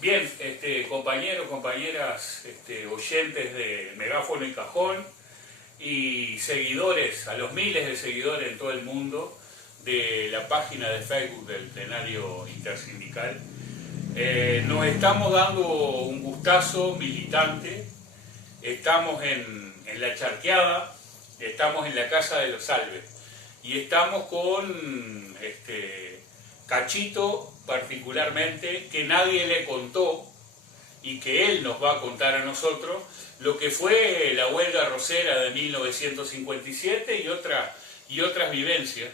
Bien, compañeros, compañeras, oyentes de Megáfono y Cajón y seguidores, a los miles de seguidores en todo el mundo de la página de Facebook del Plenario Intersindical. Nos estamos dando un gustazo militante, estamos en La Charqueada, estamos en la Casa de los Alves y estamos con Cachito particularmente, que nadie le contó y que él nos va a contar a nosotros lo que fue la huelga arrocera de 1957 y otras vivencias,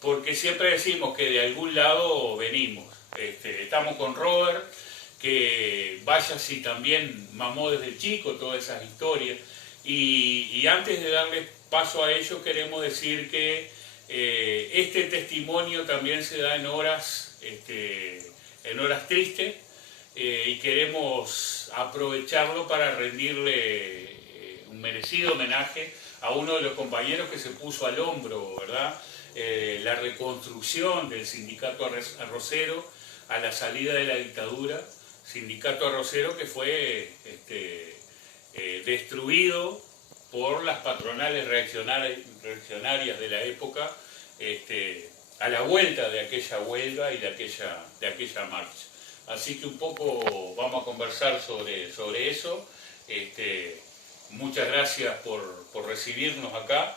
porque siempre decimos que de algún lado venimos. Estamos con Robert, que vaya si también mamó desde chico todas esas historias, y antes de darle paso a ello queremos decir que este testimonio también se da en horas tristes, y queremos aprovecharlo para rendirle un merecido homenaje a uno de los compañeros que se puso al hombro, ¿verdad? La reconstrucción del sindicato arrocero a la salida de la dictadura, sindicato arrocero que fue destruido por las patronales reaccionarias de la época, a la vuelta de aquella huelga y de aquella marcha. Así que un poco vamos a conversar sobre eso. Muchas gracias por recibirnos acá.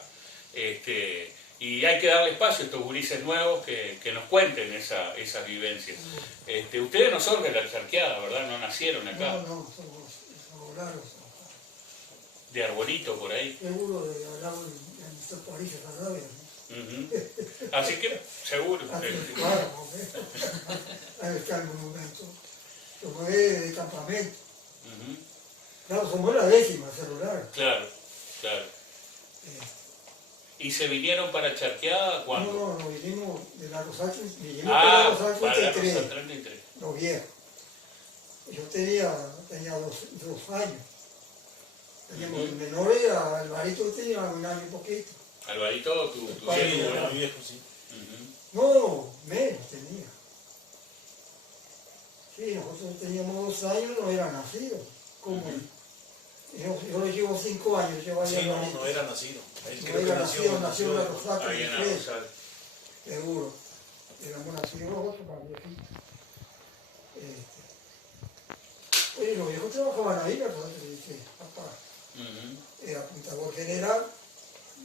Y hay que darle espacio a estos gurises nuevos que nos cuenten esas vivencias. Ustedes no son de La Charqueada, ¿verdad? No nacieron acá. No, somos largos. De Arbolito, por ahí. Seguro de hablar en nuestros países agrarios. Así que, seguro. Claro, ahí está el monumento. Yo fue de campamento. Claro, somos la 10ª celular. Claro. ¿Y se vinieron para Charqueada cuándo? No, vinimos de la Rosario, para la 33. Los viejos. Yo tenía 2 años. Teníamos el menor, era Alvarito, tenía 1 año y poquito. Alvarito, tu viejo, era viejo, sí. No, menos tenía. Sí, nosotros teníamos 2 años, no era nacido. ¿Cómo? Yo le llevo 5 años. Sí, no era nacido. No era nació en la Rosario. Ahí en la Rosario. Seguro. Éramos nacidos nosotros más viejitos. Oye, los viejos trabajaban ahí, ¿verdad? Dice, papá. Era apuntador general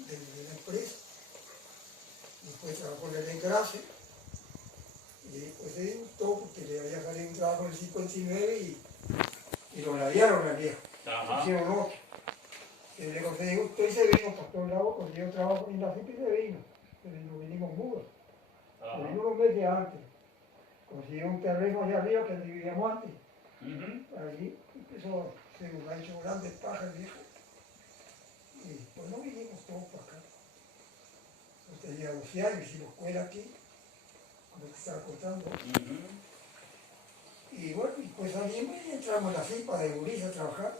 de la empresa. Después trabajó en el engrase. Y después se disgustó porque le había salido un trabajo en el 59 y lo ladearon al viejo. Hicieron otro. Y luego se disgustó y se vino para todos lados, consiguió trabajo en la CIP y se vino. Nos vinimos mudos. Se vino unos meses antes. Consiguió un terreno allá arriba que vivíamos antes. Allí empezó, se nos ha hecho grandes pajas el viejo. Y pues no vinimos todos para acá. Yo tenía 12 años y la escuela aquí, como te estaba contando. Y bueno, y pues salimos y entramos a la CIPA de Guriza a trabajar.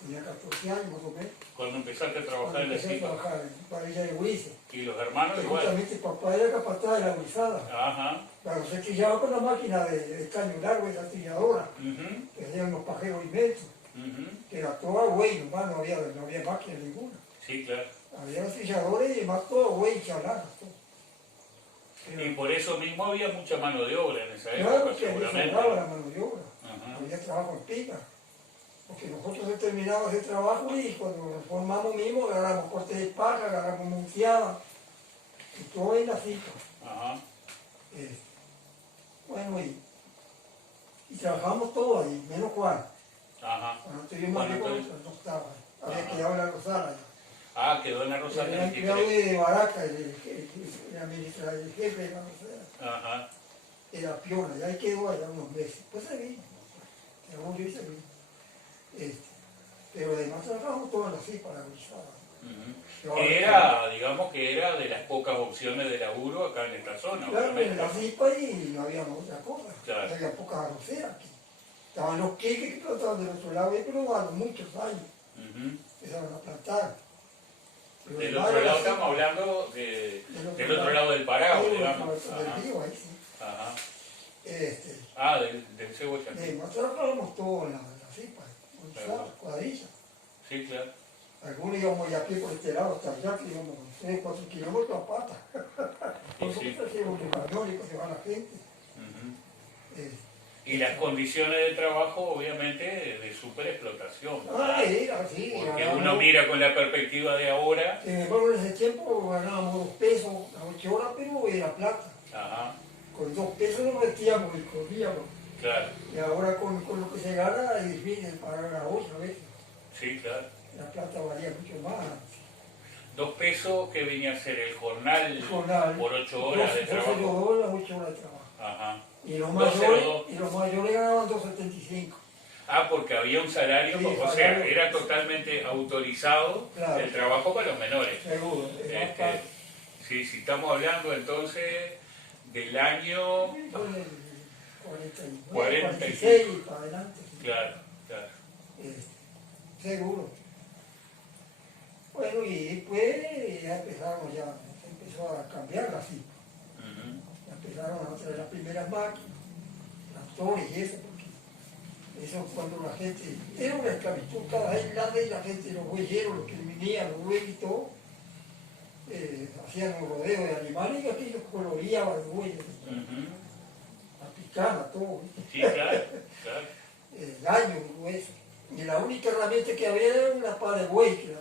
Tenía 14 años más o menos. Cuando empezaste a trabajar en la Empecé a CIPA. trabajar en Parilla de Guriza. ¿Y los hermanos igual? Justamente papá era capataz de la guisada. Claro, se trillaba con la máquina de caño largo y la trilladora. Que hacían unos pajeros inmensos. Que era todo güey, nomás no había máquina ninguna. Sí, claro. Había los trilladores y más todo güey, chalanas, todo. Y por eso mismo había mucha mano de obra en esa época, Claro que seguramente. sobraba la mano de obra. Había trabajo en pica. Porque nosotros terminamos ese trabajo y cuando nos formamos mismos agarramos cortes de paja, agarramos monteada. Y todo en la cita. Bueno, y trabajamos todos ahí, menos Juan. Cuando tuvimos más rico, no estaba. Había quedado en la Rosada. Quedó en la Rosada. Era empleado de Baraca, el jefe de la Rosada. Era piola, y ahí quedó allá unos meses. Pues se vino. Según yo se vino. Pero además trabajamos todos así para la Era, digamos que era de las pocas opciones de laburo acá en esta zona. Claro, en la CIPA y no había otra cosa. Claro. Había pocas arroceras aquí. Estaban los queques que plantaban de nuestro lado, pero a muchos años. Empezaron a plantar. Pero del otro lado estamos hablando del otro lado del Paragua, digamos. Del río, ahí sí. Del Cebolla. Nosotros trabajábamos todos en la cipa, Claro. cuadrilla. Sí, claro. Algunos íbamos ya aquí por este lado, hasta allá, que íbamos 3, 4 kilómetros a pata. Por eso sí. se hacían los camiones, se va la gente. Ujú. Eh, Y las condiciones de trabajo, obviamente, de superexplotación. Era así. Porque uno mira con la perspectiva de ahora. Bueno, en ese tiempo ganábamos 2 pesos a 8 horas, pero era plata. Ajá, Con 2 pesos nos metíamos y corríamos. claro. Y ahora con lo que se gana es difícil pagar a 8 veces. Sí, claro. La plata valía mucho más. 2 pesos que venía a ser el jornal, Jornal, por 8 horas de 12 trabajo. horas, 8 horas de trabajo. Ajá. Y los 2.02. mayores ganaban 2.75. Ah, porque había un salario, Sí, o sea, salario. era totalmente autorizado Claro. el trabajo para los menores. Seguro. Sí, si estamos hablando entonces del año... 46 para adelante. Sí. Claro, claro. Seguro. Bueno, y después ya empezamos, ya se empezó a cambiar la cifra. Ujú. Ya empezaron a traer las primeras máquinas, tractores y eso, porque eso cuando la gente, era una esclavitud cada isla y la gente, los huelleros, los que venían, los bueyes y todo, hacían un rodeo de animales y aquí los coloreaban los bueyes, Ujú. la picana, todo, Sí, claro, claro. el daño y todo eso. Y la única herramienta que había era una pala de buey, que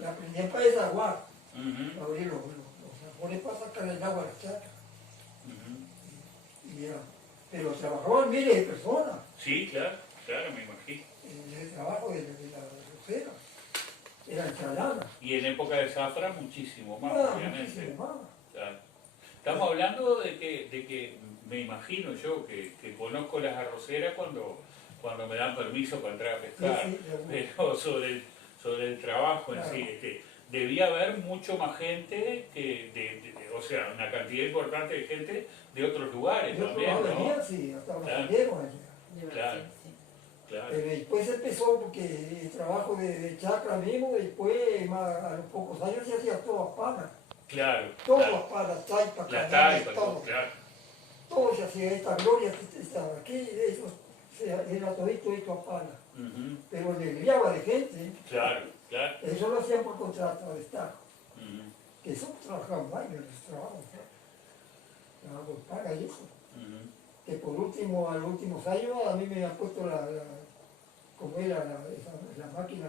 la prendían para desaguar, Ujú. para abrir los tambores para sacar el agua a la chacra. Ujú. Pero trabajaban miles de personas Sí, claro, claro, me imagino. en el trabajo de la rosera. Eran chalanas. Y en época de zafra muchísimo más, obviamente. Muchísimo más. Claro. Estamos hablando de que me imagino yo que conozco las arroceras cuando me dan permiso para entrar a pescar, Sí, pero sobre el trabajo en Claro. sí, debía haber mucho más gente o sea, una cantidad importante de gente de otros lugares Yo también, trabajaba ¿no? venía, sí, hasta los Claro. salieron allá. Claro, claro. Pero después empezó porque el trabajo de chacra mismo, después a los pocos años se hacía todo a pana. Claro, Todo claro. a pana, taipa, La canales, taipa, todo. claro. Todo se hacía, esta gloria que estaba aquí, eso era todito a pana. Ujú. Pero le enviaba de gente, Claro, claro. eso lo hacían por contrato de Estado. Ujú. Que eso trabajaban varios en los trabajos, trabajo por paga y eso. Ujú. Que por último, a los últimos años, a mí me han puesto como era la máquina,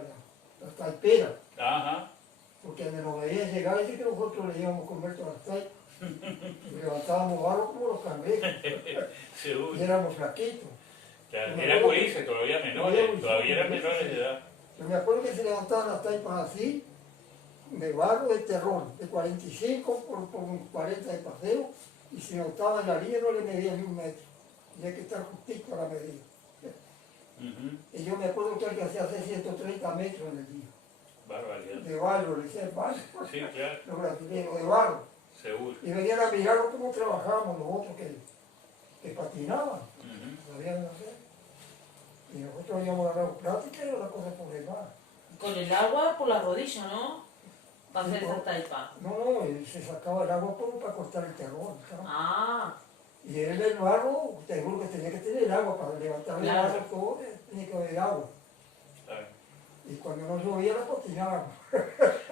la taipera, Ajá. porque donde nos veían llegar, dice que nosotros le íbamos a comer todas las taipas. Y levantábamos barro como los cangrejos, Seguro. y éramos flaquitos. Claro. Me Eran acuerdo gurises, que- todavía Todavía todavía eran gurises, menores sí. de edad. Yo me acuerdo que se levantaban las taipas así, de barro de terrón, de 45 por 40 de paseo, y si no estaba en la línea no le medía ni un metro. Tenía que estar justito a la medida. Ujú. Y yo me acuerdo que alguien hacía 130 metros en el día. Barbaridad. De barro, le decía barro, Sí, claro, los brasileños, de barro. seguro. Y venían a mirar cómo trabajábamos los otros que patinaban, Ujú. sabían hacer. Y nosotros habíamos agarrado práctica y era una cosa problemática. Con el agua por la rodilla, ¿no? Para Sí, hacer esa por- taipa. No, se sacaba el agua para cortar el terrón. ¿sabes? Ah, Y en el barro, te juro que tenía que tener el agua para levantar el Claro. barro, todo, tenía que haber agua. Claro. Y cuando no llovía, la patinábamos.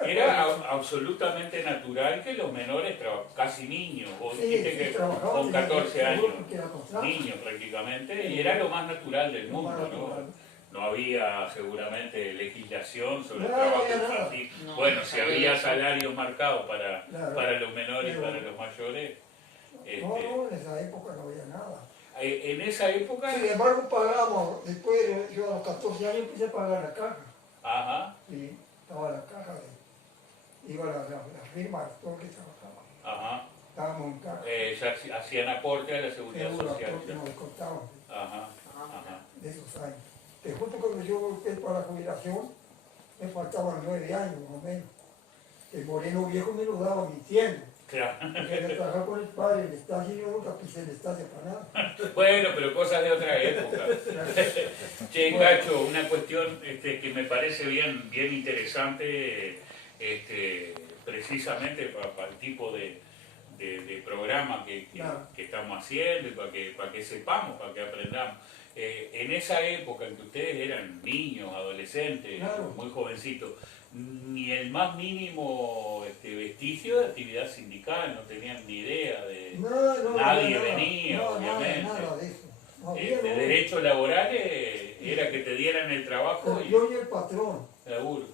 Era absolutamente natural que los menores, casi niños, o dijiste que trabajaban, con tenían 14 que- años, porque era contrato. niños prácticamente, y era lo más natural del Lo más mundo, ¿no? natural. No había seguramente legislación sobre el No, trabajo había nada. infantil. No, Bueno, si había había eso. salarios marcados Claro. para los menores y Pero- para los mayores. No, en esa época no había nada. En esa época, Sin embargo, pagábamos, después yo a los 14 años empecé a pagar la caja. ajá, Sí, estaba la caja, iba a la firma, todo lo que trabajaba. ajá, Estábamos en caja. ya hacían aporte a la seguridad Seguro, social. porque nos descontaban Ajá, ajá. de esos años. Que justo cuando yo volví para la jubilación, me faltaban 9 años más o menos. El moreno viejo me lo daba mintiendo. Claro. Quería trabajar con el padre, el estadio, yo nunca pisé el estadio para nada. Bueno, pero cosas de otra época. Che, Cacho, una cuestión que me parece bien interesante, precisamente para el tipo de programa Claro. que estamos haciendo y para que sepamos, para que aprendamos. En esa época en que ustedes eran niños, adolescentes, Claro. muy jovencitos, ni el más mínimo vestigio de actividad sindical, no tenían ni idea de... No, nadie nada, venía, no, obviamente. Nada de eso. No había, no. Derechos laborales era que te dieran el trabajo y... Yo y el patrón, Seguro,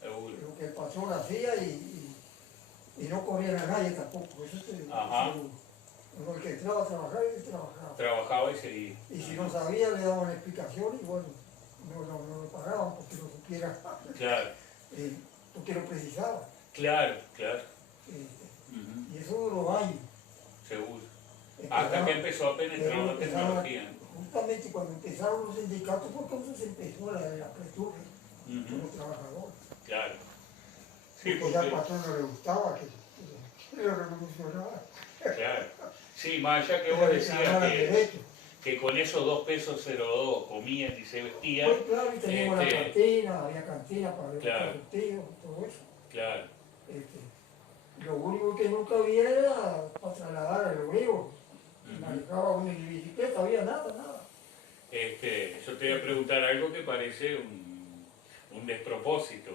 seguro. lo que el patrón hacía y no corriera a nadie tampoco. Eso te, Ajá. seguro. Uno, el que entraba a trabajar, él trabajaba. Trabajaba y seguía. Y si no sabía, le daban explicación y bueno, no lo pagaban porque no supiera, Claro, porque lo precisaba. claro, claro. Y eso duró años. Seguro. Hasta que empezó a penetrar la tecnología. Justamente cuando empezaron los sindicatos fue cuando se empezó la apertura de los trabajadores. Claro. Sí, Porque ya al patrón no le gustaba que lo revolucionara. claro. Sí, más allá que vos decías que con esos 2 pesos 02 comían y se vestían. Pues claro, y teníamos la cantina, había cantina para ver Claro. los sorteos, todo eso. Claro. Lo único que nunca había era para trasladar al obrero. Manejaba una bicicleta, había nada. Yo te voy a preguntar algo que parece un despropósito.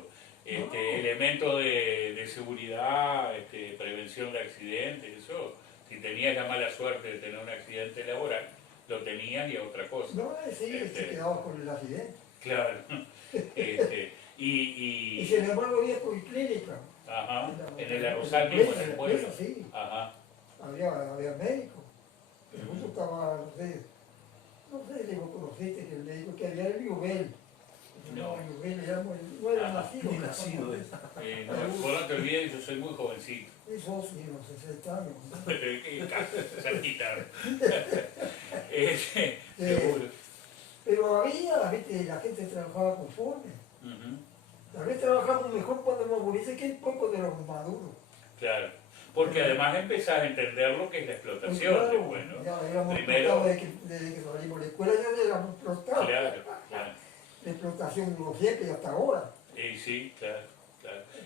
No. Elementos de seguridad, prevención de accidentes, eso, si tenías la mala suerte de tener un accidente laboral, lo tenías y a otra cosa. No, sí, se quedaba con el accidente. Claro. Y sin embargo había policlínica. Ajá, en el Arrozal mismo, en el pueblo. Sí, Ajá. había médico. Pero justo estaba, no sé si vos conociste que el médico que había era Liubel. No. Liubel no era nacido. Ni nacido. Vos no te olvides, yo soy muy jovencito. Eso sí, los 60 años. Cerquita. Seguro. Pero había, ¿viste? La gente trabajaba conforme. Tal vez trabajamos mejor cuando nos morimos que después cuando éramos maduros. Claro. Porque además empezás a entender lo que es la explotación. Claro, Después, ¿no? ya éramos Primero, explotados desde que salimos de la escuela, ya éramos explotados. claro. La explotación duró siempre y hasta ahora. Y sí, claro.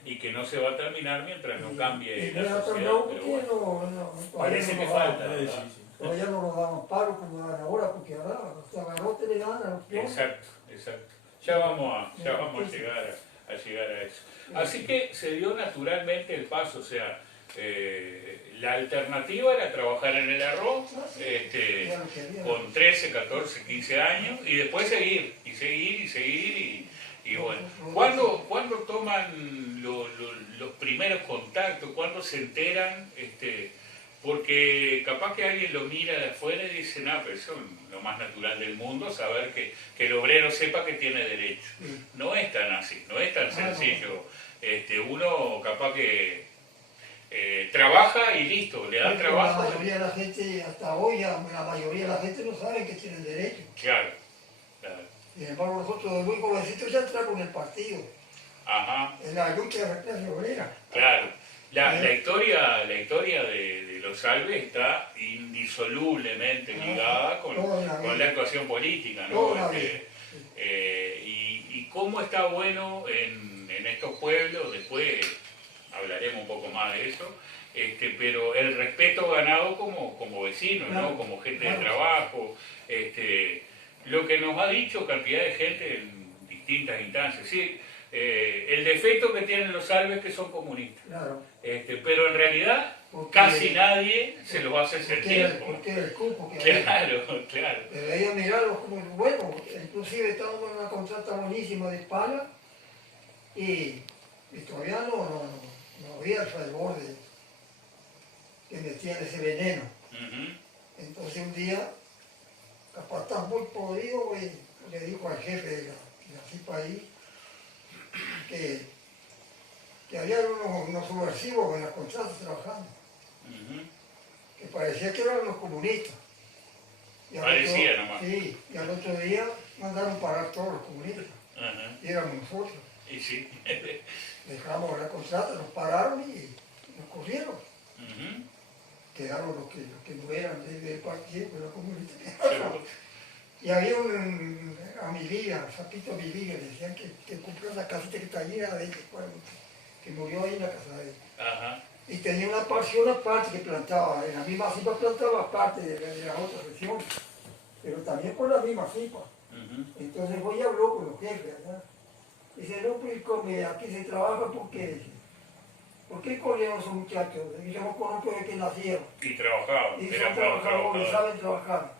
Y que no se va a terminar mientras no cambie Y la no ha sociedad. cambiado Pero porque bueno, todavía parece no que nos daban- falta, ¿verdad? Todavía no nos daban paro como dan ahora, porque ahora los agarrotes le dan a los peones. Exacto. Ya vamos a llegar a eso. Así que se dio naturalmente el paso, o sea, la alternativa era trabajar en el arroz con 13, 14, 15 años y después seguir y bueno. ¿Cuándo toman los primeros contactos? ¿Cuándo se enteran? Porque capaz que alguien lo mira de afuera y dice, no, pero eso es lo más natural del mundo, saber que el obrero sepa que tiene derecho. No es tan así, no es tan sencillo. Uno capaz que trabaja y listo, le dan trabajo. La mayoría de la gente, hasta hoy, la mayoría de la gente no sabe que tienen derecho. Claro. Sin embargo, nosotros de muy jovencitos ya entramos en el partido, Ajá, en la lucha de la clase obrera. claro. La historia de los Alves está indisolublemente ligada con la actuación política, ¿no? Toda la vida. Y cómo está bueno en estos pueblos, después hablaremos un poco más de eso, pero el respeto ganado como vecinos, Claro, ¿no? Como gente claro. de trabajo, lo que nos ha dicho cantidad de gente en distintas instancias, ¿sí? El defecto que tienen los Alves es que son comunistas, Claro. pero en realidad Porque- casi nadie se lo hace sentir. Porque el cupo que había. Claro. Debería mirarlos como bueno, inclusive estábamos en una contrata buenísima de Hispana y todavía no había el fervor que metían ese veneno. Ujú. Entonces un día, capaz tan muy podrido, güey, le dijo al jefe de la CIPA ahí que había unos subversivos en las contratas trabajando, Ujú. que parecía que eran los comunistas. Y al Parecía otro- nomás. Sí, y al otro día mandaron parar todos los comunistas, Ajá. y éramos nosotros. Y sí. Dejamos la contrata, nos pararon y nos corrieron. Ujú. Quedaron los que no eran del partido, de los comunistas. Seguro. Y había a mi vida, Zapito mi vida, le decían que compró una casita que está llena de ellos, que murió ahí en la casa de él. Ajá. Y tenía una porción aparte que plantaba, en la misma cipa plantaba aparte de las otras regiones, pero también por la misma cipa. Entonces voy y habló con los jefes, ¿verdad? Dice, no, pues aquí se trabaja porque, ¿por qué corrieron esos muchachos? Y yo no conozco de que nacieron. Y trabajaban, Y eran son buenos trabajadores, trabajadores. saben trabajar.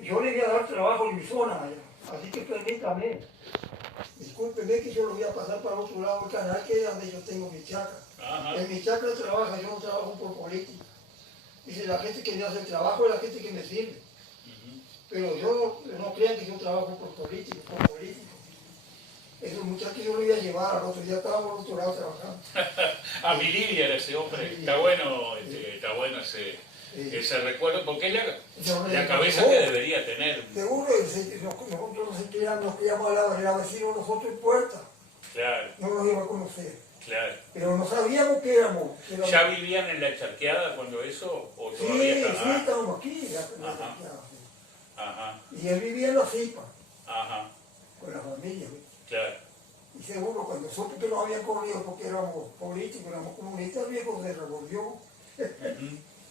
Y yo les voy a dar trabajo en mi zona allá, así que permítame. Discúlpeme que yo lo voy a pasar para otro lado del canal, que es donde yo tengo mi chacra. Ajá. En mi chacra trabaja, yo no trabajo por política. Dice, la gente que me hace el trabajo es la gente que me sirve. Pero yo no crean que yo trabajo por político, por político. Esos muchachos yo los voy a llevar, al otro día estábamos al otro lado trabajando. A mi Lidia era ese hombre. Está bueno, ese recuerdo, porque es la cabeza que debería tener. Seguro, nosotros nos criamos a la vereda vecino, nosotros en Puerta. Claro, No nos iba a conocer. claro. Pero no sabíamos que éramos. ¿Ya vivían en la charqueada cuando eso? ¿O Sí, todavía sí, estaban? estábamos aquí. Ajá. Ajá, Y él vivía en la cipa, ajá, con la familia. ¿Ves? claro. Y seguro, cuando supe que nos habían corrido porque éramos políticos, éramos comunistas, el viejo se revolvió.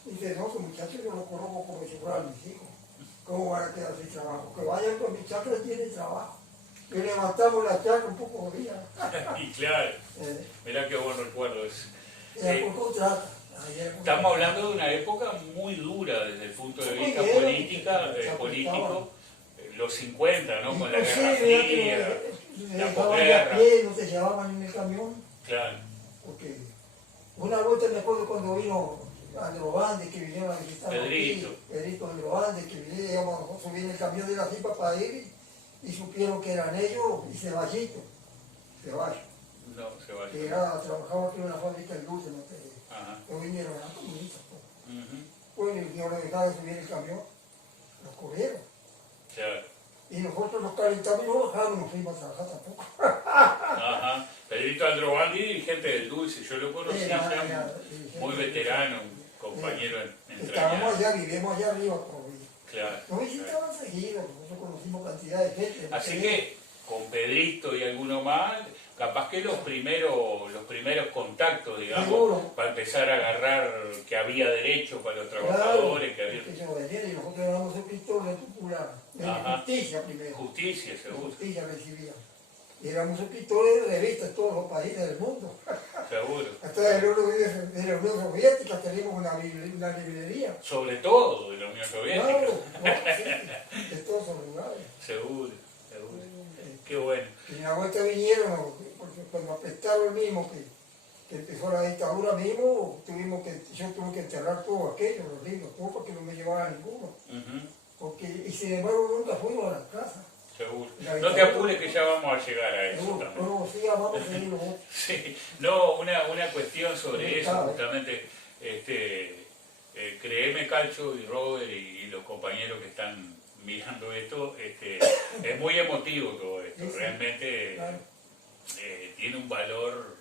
Dice, no, esos muchachos yo los conozco como si fueran mis hijos. ¿Cómo van a quedar sin trabajo? Que vayan con mis chacras, tienen trabajo. Y levantamos la chacra un poco día. Y claro, mirá qué buen recuerdo ese. Era por contrato. Estamos hablando de una época muy dura desde el punto de vista político, los 50, ¿no? Con la Guerra Fría, la posguerra. No te llevaban en el camión. Claro. Porque una vuelta me acuerdo cuando vino Androvande, que vinieron a visitar Pedrito. aquí, Pedrito Androvande, que vinieron, íbamos a subir en el camión de la cipa para ir y supieron que eran ellos y Ceballito, No, se va. que trabajaba aquí en una fábrica de dulce, no sé. No vinieron a comunistas. Pues yo lo dejaba de subir el camión, los corrieron. Claro. Y nosotros nos calentamos y no bajamos, no fuimos a trabajar tampoco. Ajá. Pedrito Androvandi, dirigente del Dulce, yo lo conocí, muy veterano, un compañero Estábamos entrañable. allá, vivimos allá arriba. Claro. Nos visitaban seguido, nosotros conocimos cantidad de gente. Así que con Pedrito y alguno más, capaz que los primeros contactos, digamos, Seguro. para empezar a agarrar que había derecho para los trabajadores, que había Eso venía y nosotros éramos suscriptores popular, de justicia primero. justicia, seguro, Justicia recibía. Y éramos suscriptores de revistas en todos los países del mundo. seguro. Hasta de la Unión Soviética tenemos una librería. Sobre todo de la Unión Soviética. Claro, sí, de todos los lugares. Seguro, seguro. Qué bueno. Y en la vuelta vinieron, porque cuando apretaron el mismo, que empezó la dictadura mismo, yo tuve que enterrar todo aquello, los libros, todo porque no me llevaba ninguno. Porque, y sin embargo nunca fuimos a la casa. Seguro. No te apures que ya vamos a llegar a eso Seguro, también. pero sí, vamos a seguir los otros. Sí, no, una cuestión sobre eso, Claro. justamente, créeme Calcho y Robert y los compañeros que están mirando esto, es muy emotivo todo esto, Sí, sí. realmente Claro. tiene un valor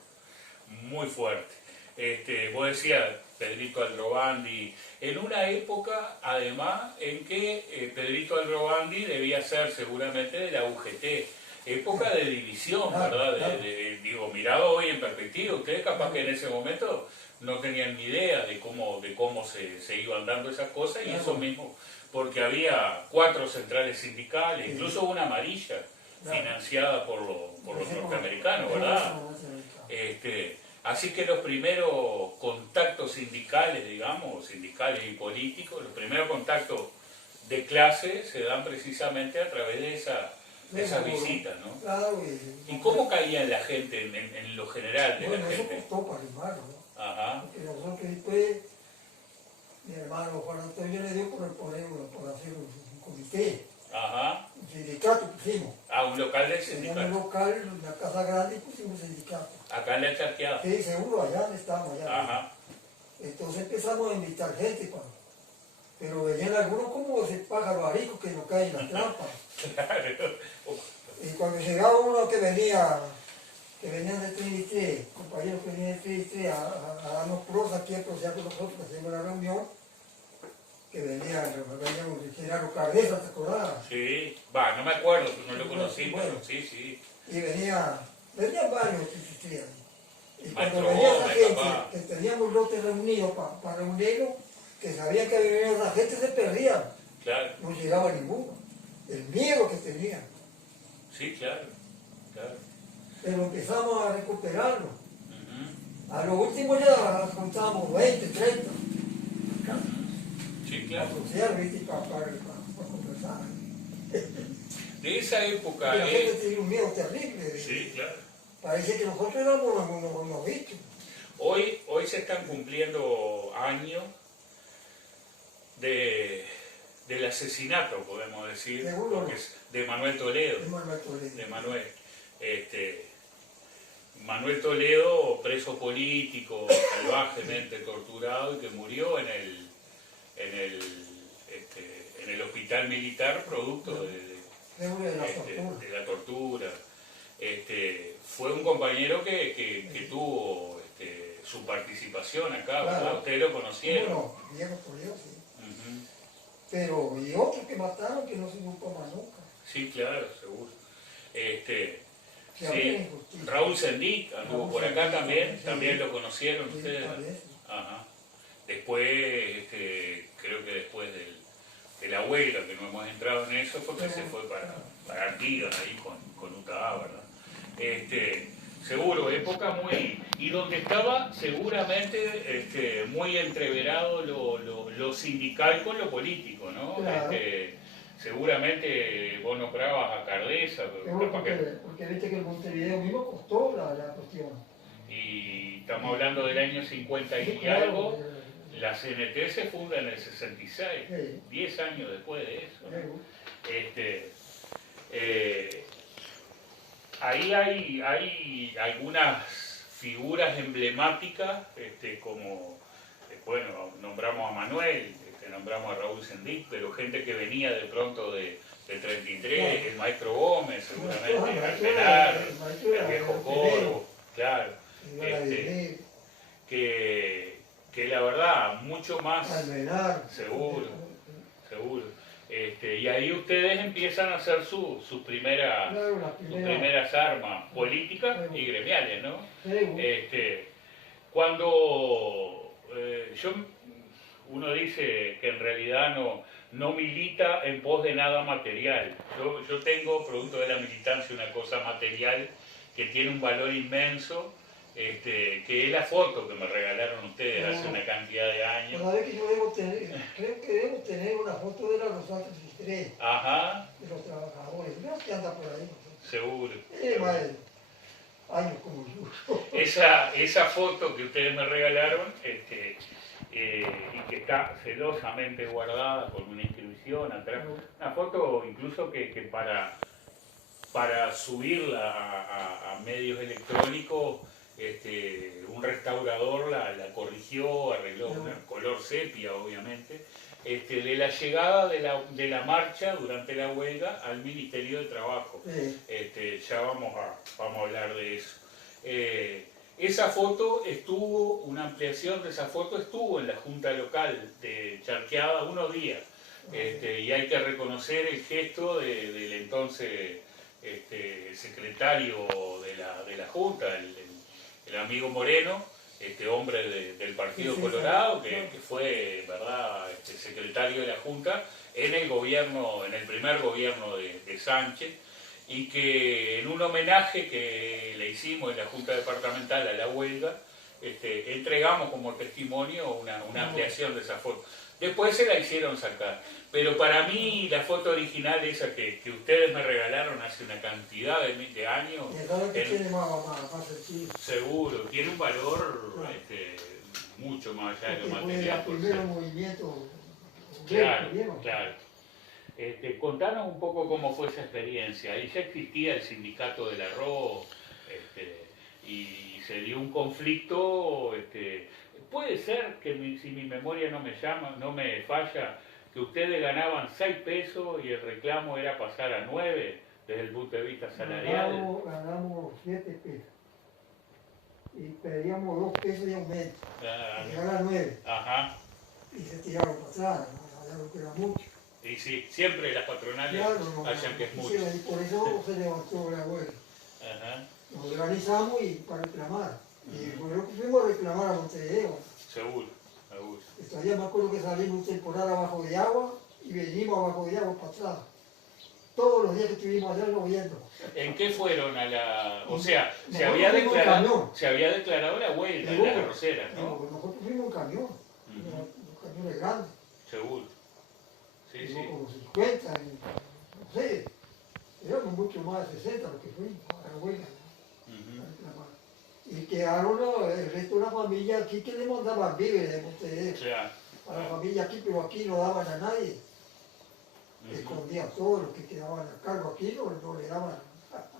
muy fuerte. Vos decías, Pedrito Aldrovandi, en una época además en que Pedrito Aldrovandi debía ser seguramente de la UGT, época de división, Claro, ¿verdad? claro. Digo, mirado hoy en perspectiva, ustedes capaz que en ese momento no tenían ni idea de cómo se iban dando esas cosas, y Claro. eso mismo, porque había 4 centrales sindicales, Sí. incluso una amarilla, Claro. financiada por los Sí, norteamericanos, sí, ¿verdad? sí. Así que los primeros contactos sindicales, digamos, sindicales y políticos, los primeros contactos de clase se dan precisamente a través de esas visitas, ¿no? Claro, ¿Y cómo caía la gente en lo general de bueno, la eso gente? costó para hermano, ¿no? Ajá, Porque nosotros después, mi hermano Juan Antonio le dio por hacer un comité, ajá. un sindicato pusimos. A un local del Teníamos un sindicato. local, una casa grande y pusimos un sindicato. Acá en la charqueada. Sí, seguro, allá donde estábamos, allá. Ajá. Entonces empezamos a invitar gente, pero venían algunos como ese pájaro arico que no cae en la trampa. Claro. Y cuando llegaba uno que venían de Trinité, compañeros que venían de Trinité a darnos prosa aquí a prosear con nosotros, que hacíamos la reunión, que venían un Genaro Cardesa, ¿te acordás? Sí, va, no me acuerdo, no lo conocí, Bueno. pero sí, sí. Y venían varios que existían. Y Maestro cuando venía esa Gómez, gente, papá. que teníamos lotes reunidos para reunirnos, que sabían que venía esa gente, se perdían. Claro, No llegaba ninguno. El miedo que tenían. sí, claro, claro. Pero empezamos a recuperarlo. Ujú. A lo último ya contábamos 20, 30. Sí, Para claro. asociar, ¿viste? Para conversar. De esa época, Y la gente tenía un miedo terrible. sí, claro. Parece que nosotros éramos unos bichos. Hoy se están cumpliendo años del asesinato, podemos decir, Seguro. porque es de Manuel Toledo. De De Manuel. Manuel Toledo, preso político, salvajemente torturado y que murió en el hospital militar producto de la tortura. Fue un compañero que tuvo su participación acá, ¿verdad? Claro. Ustedes lo conocieron. Bueno, viejo Toledo, sí. Ujú. Pero, y otros que mataron que no se supo más nunca. Sí, claro, seguro. Que había Sí, injusticia. Raúl Sendic anduvo Raúl por acá Sendic, también, sí. también lo conocieron Sí, ustedes. también, sí. Ajá. Después, creo que después de la huelga, que no hemos entrado en eso, porque se fue para Artigas ahí con UTA, ¿verdad? Seguro, época muy... Y donde estaba seguramente muy entreverado lo sindical con lo político, ¿no? Claro. Seguramente vos nombrabas a Cardesa, pero Seguro capaz porque viste que el Montevideo mismo costó la cuestión. y estamos hablando del año 50 y Sí, claro, algo, la CNT se funda en el 66, Sí. 10 años después de eso, ¿no? Seguro. Ahí hay algunas figuras emblemáticas, como, bueno, nombramos a Manuel, nombramos a Raúl Sendic, pero gente que venía de pronto del 33, Claro. el maestro Gómez, seguramente, El maestro Alvenar, era el viejo el Coro, primero. claro, Iban a vivir, que la verdad, mucho más Alvenar. seguro. Seguro. Y ahí ustedes empiezan a hacer sus primeras Claro, las sus primeras. primeras armas políticas y gremiales, ¿no? Seguro. Cuando uno dice que en realidad no milita en pos de nada material. Yo tengo, producto de la militancia, una cosa material que tiene un valor inmenso, que es la foto que me regalaron ustedes hace una cantidad de años. Cada vez que yo debo tener, creo que debo tener una foto de la Rosal 33, Ajá, de los trabajadores. Creo que anda por ahí. seguro. Más de años como yo. Esa foto que ustedes me regalaron, y que está celosamente guardada con una inscripción atrás, una foto incluso que para subirla a medios electrónicos, un restaurador la corrigió, arregló un color sepia, obviamente, de la llegada de la marcha durante la huelga al Ministerio de Trabajo. Sí. Ya vamos a hablar de eso. Esa foto una ampliación de esa foto estuvo en la Junta Local de Charqueada unos días. Y hay que reconocer el gesto del entonces secretario de la Junta, el amigo Moreno, hombre del Partido Colorado, que fue, ¿verdad?, secretario de la Junta en el primer gobierno de Sánchez, y que en un homenaje que le hicimos en la Junta Departamental a la huelga, entregamos como testimonio una ampliación de esa foto. Después se la hicieron sacar, pero para mí la foto original, esa que ustedes me regalaron hace una cantidad de años, Y cada vez que tiene más sentido. seguro, tiene un valor mucho más allá de lo Fue material. el primer movimiento. Claro, ¿vieron? claro. Contanos un poco cómo fue esa experiencia. Ahí ya existía el sindicato del arroz, y se dio un conflicto. Puede ser que si mi memoria no me falla, que ustedes ganaban 6 pesos y el reclamo era pasar a 9 desde el punto de vista salarial. Ganamos 7 pesos. Y pedíamos 2 pesos de aumento. Llegar a 9. Ajá. Y se tiraron para atrás, no sabían que era mucho. Y sí, siempre las patronales hallan que es mucho. Y por eso se levantó la huelga. Ajá. Nos organizamos y para reclamar. Y bueno, fuimos a reclamar a Montevideo. Seguro, seguro. Y todavía me acuerdo que salimos un temporal abajo de agua y venimos abajo de agua para atrás. Todos los días que estuvimos allá lloviendo. ¿En qué fueron a la...? O sea, se Nosotros había fuimos en declarado, camión. se había declarado la huelga en las arroceras, ¿no? Nosotros fuimos en camión, los camiones grandes. Seguro. Sí, sí. Fuimos como 50, no sé, éramos mucho más de 60 los que fuimos a la huelga. Ujú. Y quedaron el resto de la familia aquí que le mandaban víveres de Montevideo. Claro. A la familia aquí, pero aquí no daban a nadie. Ujú. Escondían todos los que quedaban a cargo aquí, no le daban.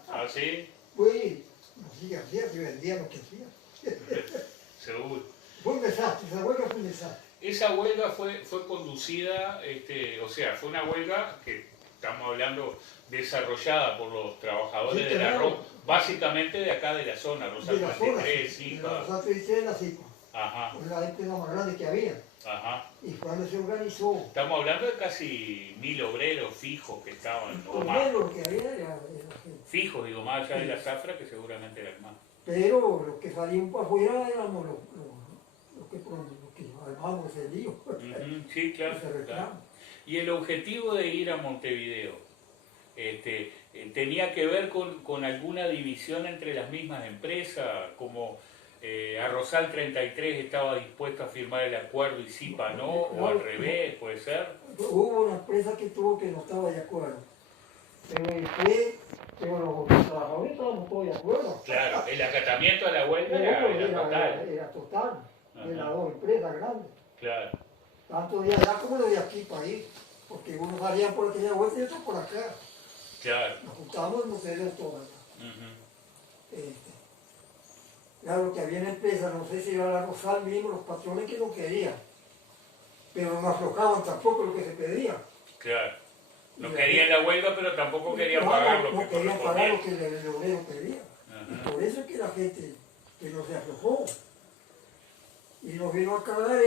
¿Ah, sí? Pues, no sí hacía, se vendían lo que hacían. Seguro. Fue un desastre, esa huelga fue un desastre. Esa huelga fue conducida, o sea, fue una huelga que estamos hablando desarrollada por los trabajadores Sí, del claro. arroz, básicamente de acá de la zona, De Rosal la zona, 33, de la Zipa. Rosal 33 la CIPA, Ajá, fue la empresa más grande que había. ajá. Y cuando se organizó, Estamos hablando de casi 1000 obreros fijos que estaban, o por más. menos lo que había era gente. Fijos, digo, más allá de la zafra, que seguramente eran más. Pero los que salían para afuera éramos los que armábamos el lío. Ujú, sí, claro, Ese claro. reclamo. Y el objetivo de ir a Montevideo, ¿tenía que ver con alguna división entre las mismas empresas? Como Arrozal 33 estaba dispuesto a firmar el acuerdo y Zipa no, o al revés, puede ser. Hubo una empresa que no estaba de acuerdo. Pero después, los trabajadores estábamos todos de acuerdo. Claro, el acatamiento a la huelga era total. Era total, de las Ajá. dos empresas grandes. Claro, Tanto de allá como de aquí para ir. Porque unos salían por aquella vuelta y otros por acá. claro. Nos juntábamos en Montevideo todos allá. Ujú. Claro que había una empresa, no sé si era la Rosal mismo, los patrones que no querían. Pero no aflojaban tampoco lo que se pedía. Claro. No Y la querían la huelga, pero tampoco querían No, pagar lo no que querían pagar correspondía. lo que el obrero pedía. Y Ajá. por eso es que la gente que no se aflojó. Y nos vino a cargar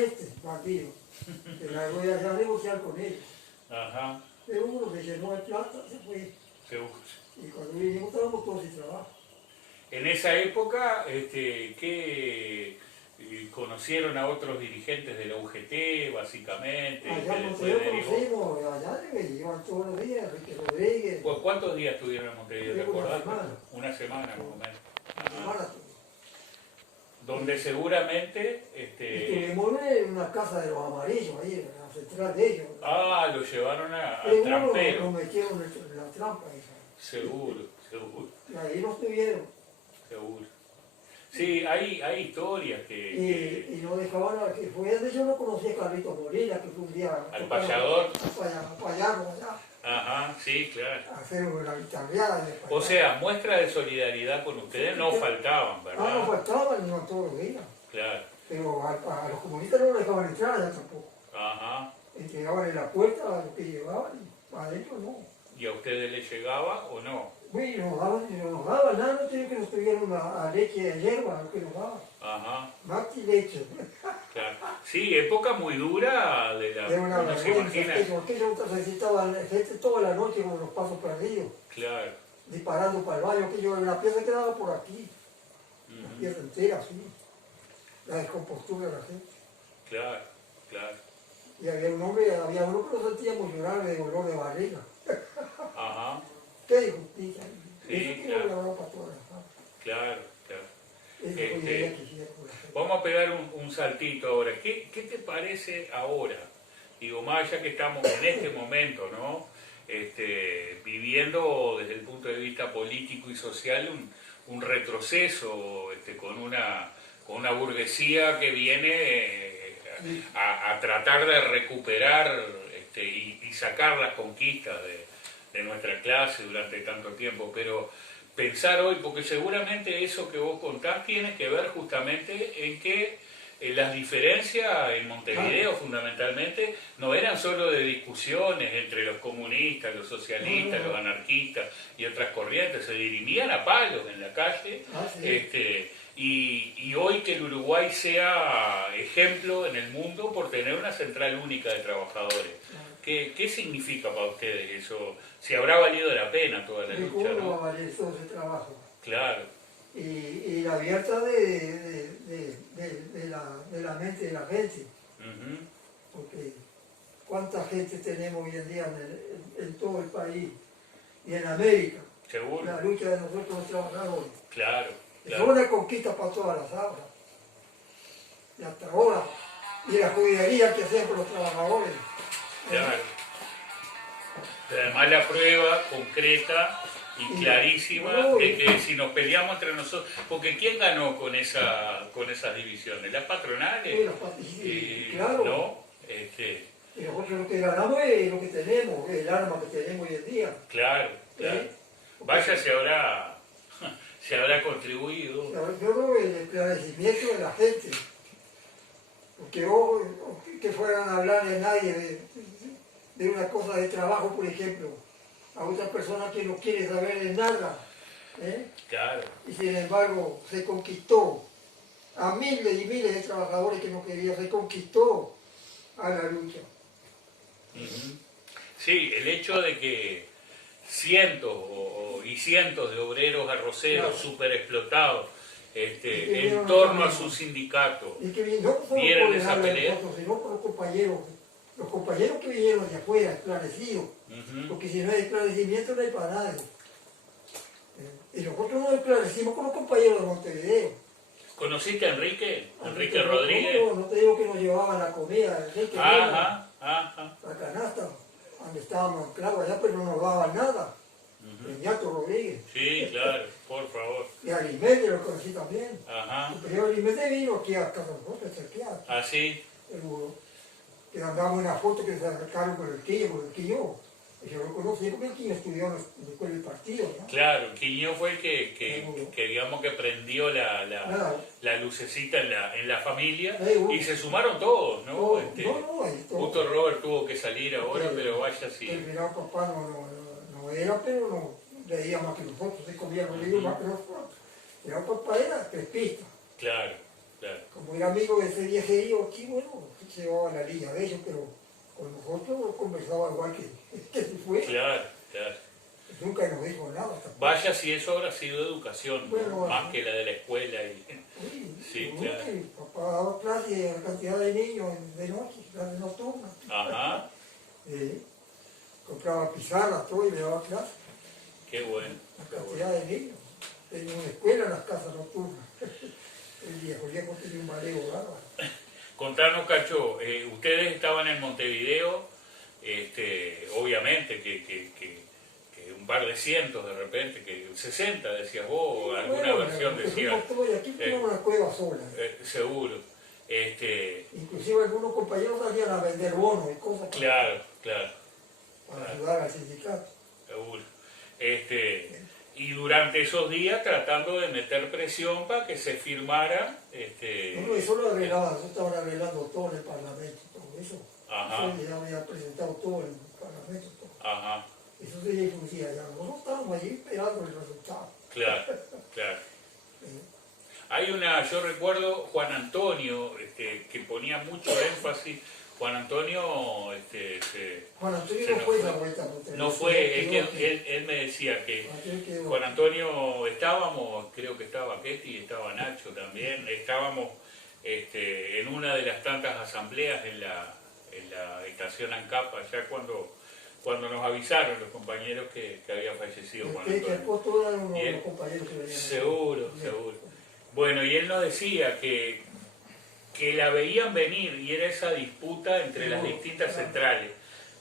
bandido. Que la voy a negociar con ellos. Ajá. Pero uno se llenó de plata, se fue. Seguro. Y cuando vinimos estábamos todos sin trabajo. En esa época, ¿qué conocieron a otros dirigentes de la UGT, básicamente? Allá que en después Montevideo derivó? conocimos, allá me iban todos los días, Enrique Rodríguez. ¿Cuántos días estuvieron en Montevideo? ¿Te Estuvimos una acordás? semana. Una semana, más o menos. Una Ajá. semana. Donde seguramente, Estuvimos en una casa de los amarillos, ahí en la central de ellos. lo llevaron al Pero uno trampero. nos metieron en la trampa esa. Seguro, seguro, Y ahí nos tuvieron. seguro. Sí, hay historias que Y no dejaban a que fue de yo no conocía a Carlitos Molina, que fue un día Al payador. a payarnos allá, Ajá, sí, claro. a hacer una guitarreada. O sea, muestras de solidaridad con ustedes no faltaban, no ¿verdad? faltaban, no todos los días. Claro. Pero a los comunistas no los dejaban entrar allá tampoco. Ajá. Entregaban en la puerta a los que llevaban y adentro no. ¿Y a ustedes les llegaba o no? Uy, no nos daban nada, no tenía que nos tuvieran una leche de hierba, lo que nos daban. Ajá, Más que leche. claro. Sí, época muy dura de la... Era una Uno se vergüenza, imagina. porque ellos necesitaban gente toda la noche con los pasos perdidos, Claro. disparando para el baño, que yo, la pieza quedaba por aquí, la Ujú. pieza entera, así, la descompostura de la gente. Claro, claro. Y había uno que lo sentíamos llorar de dolor de barriga. Ajá, ¡Qué injusticia! Sí, Eso que claro. no le para todas las familias. claro, claro. Eso fue Este, idea que hicieron con la gente. Vamos a pegar un saltito ahora. ¿Qué te parece ahora? Digo, más allá que estamos en este momento, ¿no? Viviendo desde el punto de vista político y social un retroceso con una burguesía que viene a tratar de recuperar y sacar las conquistas de nuestra clase durante tanto tiempo, pero pensar hoy, porque seguramente eso que vos contás tiene que ver justamente en que las diferencias en Montevideo fundamentalmente no eran solo de discusiones entre los comunistas, los socialistas, los anarquistas y otras corrientes, se dirimían a palos en la calle. Sí. Y hoy que el Uruguay sea ejemplo en el mundo por tener una central única de trabajadores. ¿Qué significa para ustedes eso? Si habrá valido la pena toda la ¿Y lucha, cómo no ¿no? va a valer todo ese trabajo? Claro, y la abierta de la mente de la gente. Ujú. Porque cuánta gente tenemos hoy en día en todo el país y en América. Seguro. La lucha de nosotros los trabajadores. Claro, Es claro. una conquista para todas las aulas. Y hasta ahora, y la jubilería que hacen con los trabajadores. Claro. Además la prueba concreta y Y- clarísima no, de que si nos peleamos entre nosotros, porque ¿quién ganó con esas divisiones? Las patronales. Claro. ¿No? Y nosotros lo que ganamos es lo que tenemos, el arma que tenemos hoy en día. Claro, claro. ¿Eh? Vaya se habrá contribuido. Yo creo el esclarecimiento de la gente. Porque que fueran a hablar de nadie, de una cosa de trabajo, por ejemplo, a otra persona que no quiere saber de nada. ¿Eh? Claro. Y sin embargo se conquistó a miles y miles de trabajadores que no querían, se conquistó a la lucha. Ujú. Sí, el hecho de que cientos y cientos de obreros arroceros Claro. súper explotados que en vieron torno a también. su sindicato, Y que no solo ¿Vieron por esa dejarle a pelea? nosotros, sino por los compañeros que vinieron de afuera, esclarecidos. Ujú. Porque si no hay esclarecimiento no hay para nadie. Y nosotros nos esclarecimos con los compañeros de Montevideo. ¿Conociste a Enrique? Enrique No, Rodríguez. no te digo que nos llevaban la comida, Enrique, Ajá, ajá. la canasta, donde estábamos anclados allá, pero no nos daban nada. El Ñato Rodríguez. Sí, claro, por favor. Y a Alimete lo conocí también. Ajá. Pero Alimete vino aquí a casa de nosotros, aquí Así. seguro. Que andamos en una foto que se acercaron con el Quillo. Y yo lo conocí porque el Quillo estudió en la escuela del partido, ¿no? Claro, Quiñó fue el que digamos que prendió Claro. la lucecita en la familia Seguro. y se sumaron todos, ¿no? No, ahí todo. Justo Robert tuvo que salir ahora, Porque pero vaya si. El mirado papá no era, pero no leía más que nosotros, se comía los libros más que nosotros. El mirado papá era crespista. Claro, claro. Como era amigo de ese viajerío aquí, bueno, se llevaba la línea de ellos, pero con nosotros conversaba igual que se fue. Claro, claro. Nunca nos dijo nada. tampoco. Vaya si eso habrá sido educación, ¿no? Bueno, Más que la de la escuela. Uy, Sí, nunca, claro. y papá daba clase a la cantidad de niños de noche, clases nocturnas. Ajá, Compraba pizarras, todo y le daba clase. qué bueno. La Qué bueno. cantidad de niños. Tenía una escuela en las casas nocturnas. El viejo tenía un mareo bárbaro. Contanos, Cacho, ustedes estaban en Montevideo, obviamente que un par de cientos de repente, que 60 decías vos, o alguna Bueno, versión nosotros decía, fuimos todos y aquí teníamos una cueva sola. seguro. Inclusive algunos compañeros salían a vender bonos y cosas Claro, claro, para ayudar al sindicato. seguro. Y durante esos días tratando de meter presión para que se firmara, No, eso lo arreglaban, eso estaban arreglando todo en el Parlamento, todo eso. Ajá. Eso ya había presentado todo en el Parlamento, todo. Ajá, Eso se difundía ya. Nosotros estábamos allí esperando el resultado. claro, claro. Eh, Yo recuerdo Juan Antonio, que ponía mucho énfasis. Juan Antonio, Juan Antonio se no nos fue fue. esa vuelta. Montevideo. No fue, es Quedó que aquí. él me decía que Juan Antonio quedó Juan aquí. Antonio estábamos, creo que estaba Ketty, estaba Nacho también, estábamos en una de las tantas asambleas en la estación Ancapa, ya cuando nos avisaron los compañeros que había fallecido Juan Que Antonio. el costo era uno de Bien. los compañeros que venían. Seguro, seguro. Bueno, y él nos decía que la veían venir y era esa disputa entre las distintas centrales.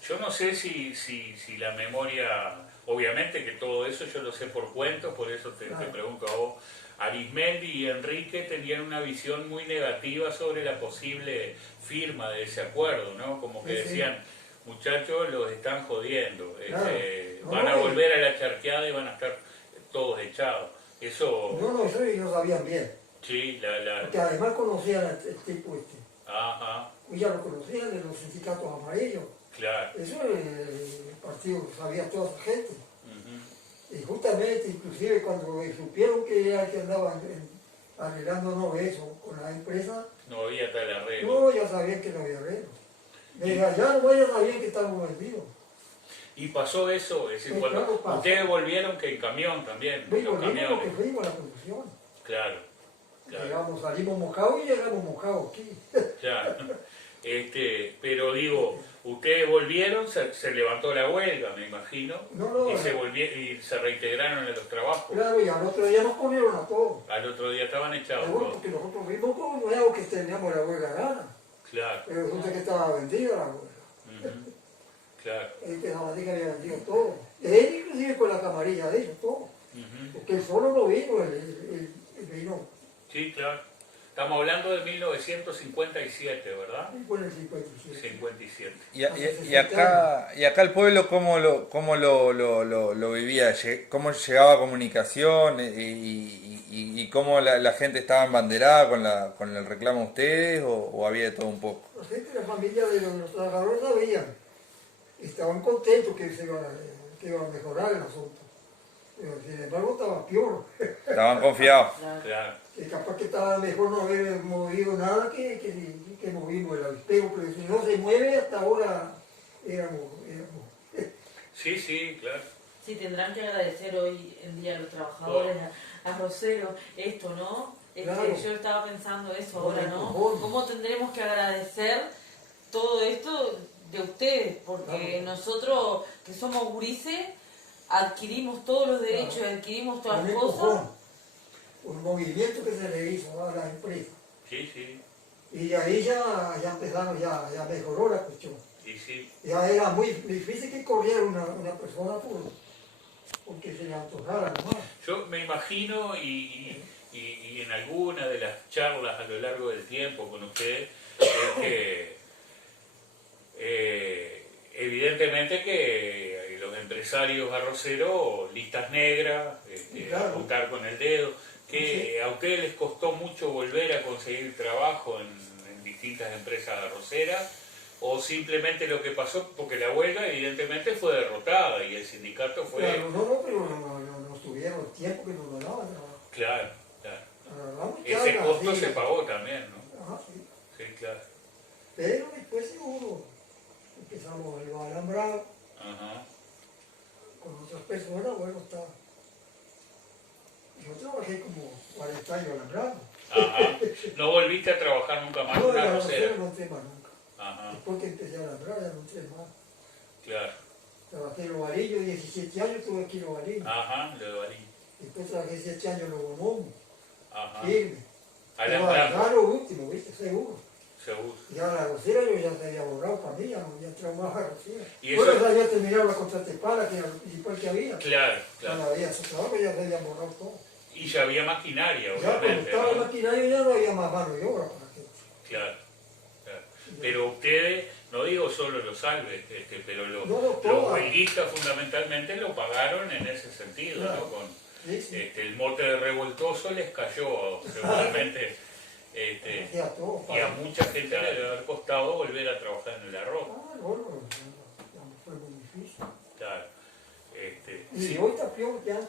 Yo no sé si la memoria, obviamente que todo eso yo lo sé por cuentos, por eso te pregunto a vos. Arismendi y Enrique tenían una visión muy negativa sobre la posible firma de ese acuerdo, ¿no? Como que Sí, sí. decían, muchachos, los están jodiendo, Claro. van a volver a la charqueada y van a estar todos echados. Eso, No, eso ellos lo sabían bien. sí, Porque además conocían al tipo Ajá, ya lo conocían de los sindicatos amarillos. claro. Eso el partido sabía toda esa gente. Ujú. Y justamente, inclusive cuando supieron que era el que andaba arreglándonos eso con la empresa, No había tal arreglo. no, ya sabían que no había arreglo. Desde allá no ya sabían que estábamos vendidos. Y pasó eso, es decir, Sí, cuando claro, pasó. ustedes volvieron que en camión también, Y los volvimos lo que camiones. fuimos a la producción. Claro, claro. Llegamos, salimos mojados y llegamos mojados aquí. Claro. Pero digo, ustedes volvieron, se levantó la huelga, me imagino, No, y se reintegraron en los trabajos. claro, y al otro día nos ponieron a todos. Al otro día estaban echados Bueno, todos. porque nosotros vimos como nuevo que teníamos la huelga gana. Claro, Pero resulta que estaba vendida la huelga. claro. Este Jabatín había vendido todo. Él inclusive con la camarilla de ellos, todo. Porque él solo no vino, él vino. Sí, claro. Estamos hablando de 1957, ¿verdad? Y fue en el 57. 57. Y acá el pueblo, ¿cómo lo vivía? ¿Cómo llegaba comunicación y cómo la gente estaba embanderada con el reclamo de ustedes o había de todo un poco? La gente, la familia de los trabajadores sabían. Estaban contentos que iba a mejorar el asunto. Pero sin embargo estaba peor. Estaban confiados. Claro. Que capaz que estaba mejor no haber movido nada que movimos el avispero, pero si no se mueve hasta ahora éramos. Sí, sí, claro. Sí, tendrán que agradecer hoy en día a los trabajadores, a Rosero, esto, ¿no? Claro. Yo estaba pensando eso Con ahora, el ¿no? cojón. ¿Cómo tendremos que agradecer todo esto de ustedes? Porque Claro. nosotros, que somos gurises, adquirimos todos los derechos, Claro. adquirimos todas Con las el cosas. cojón. Un movimiento que se le hizo a la empresa. Sí, sí. Y ahí ya empezaron, ya mejoró la cuestión. Sí, sí. Ya era muy difícil que corriera una persona porque se le antojara nomás. Yo me imagino, y en alguna de las charlas a lo largo del tiempo con ustedes, es que evidentemente que los empresarios arroceros, listas negras, Claro. apuntar con el dedo, que Sí. a ustedes les costó mucho volver a conseguir trabajo en distintas empresas arroceras, o simplemente lo que pasó, porque la huelga evidentemente fue derrotada y el sindicato fue... Claro, no, pero no tuvieron el tiempo que nos daban. Claro, claro. Agarramos Ese cargas, costo así. se pagó también, ¿no? Ajá, sí. Sí, claro. Pero después seguro empezamos el alambrado Ajá. con otras personas, bueno, está. Yo trabajé como 40 años alambrado. Ajá. ¿No volviste a trabajar nunca más en No, una la arrocera? arrocera no entré más nunca. Ajá, Después que empecé a alambrar ya no entré más. claro. Trabajé en Ovarillo, 17 años estuve aquí en Ovarillo. Ajá, lo de Barín. Después trabajé 7 años en Los Bonomos, Ajá. firme. Pero Alambrando, ya lo último, ¿viste? Seguro. seguro. Ya la arrocera yo ya se había borrado para mí, ya no había entrado más a la arrocera. ¿Y Bueno, eso? ya había terminado la contratepara, que era lo principal que había. Claro, Ya claro. no había ese trabajo, ya se había borrado todo. Y ya había maquinaria, Ya cuando obviamente, estaba el ¿no? maquinario ya no había más mano de obra para que. Claro, claro. Pero ustedes, no digo solo los salves, pero No, los todas. huelguistas fundamentalmente lo pagaron en ese sentido, Claro. ¿no? Con, Sí, sí. el mote de revoltoso les cayó seguramente. Hacía todo. Y a mucha gente le debe haber costado volver a trabajar en el arroz. Ah, no, fue muy difícil. Claro. Y Sí, hoy está peor que antes.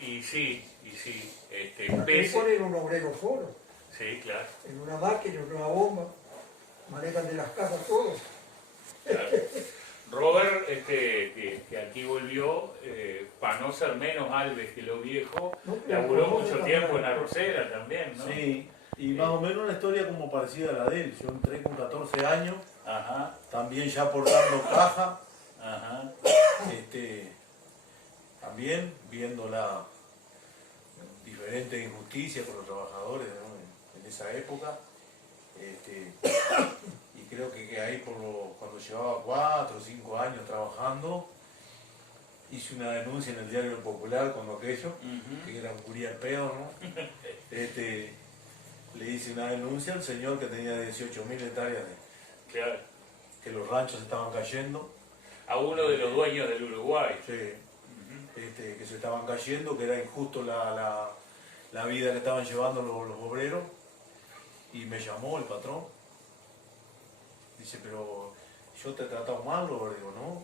y sí. Aquí Pese, ponen un obrero solo, sí, claro, en una máquina, en una bomba, manejan de las casas todo. claro. Robert, que aquí volvió, para no ser menos Alves que los viejos, No, pero laburó como mucho no, tiempo en no. Arrocera también, ¿no? Sí, y más o menos una historia como parecida a la de él. Yo entré con 14 años, Ajá, también ya portando caja, ajá, también viendo la diferente injusticia con los trabajadores, ¿no? en esa época. Y creo que ahí cuando llevaba 4 o 5 años trabajando, hice una denuncia en el Diario Popular con aquello, que era un curía peor, ¿no? Le hice una denuncia al señor que tenía 18.000 hectáreas claro. que los ranchos estaban cayendo, A uno de los dueños del Uruguay. sí, que se estaban cayendo, que era injusto la vida que estaban llevando los obreros, y me llamó el patrón. Dice, pero yo te he tratado mal, le digo, no,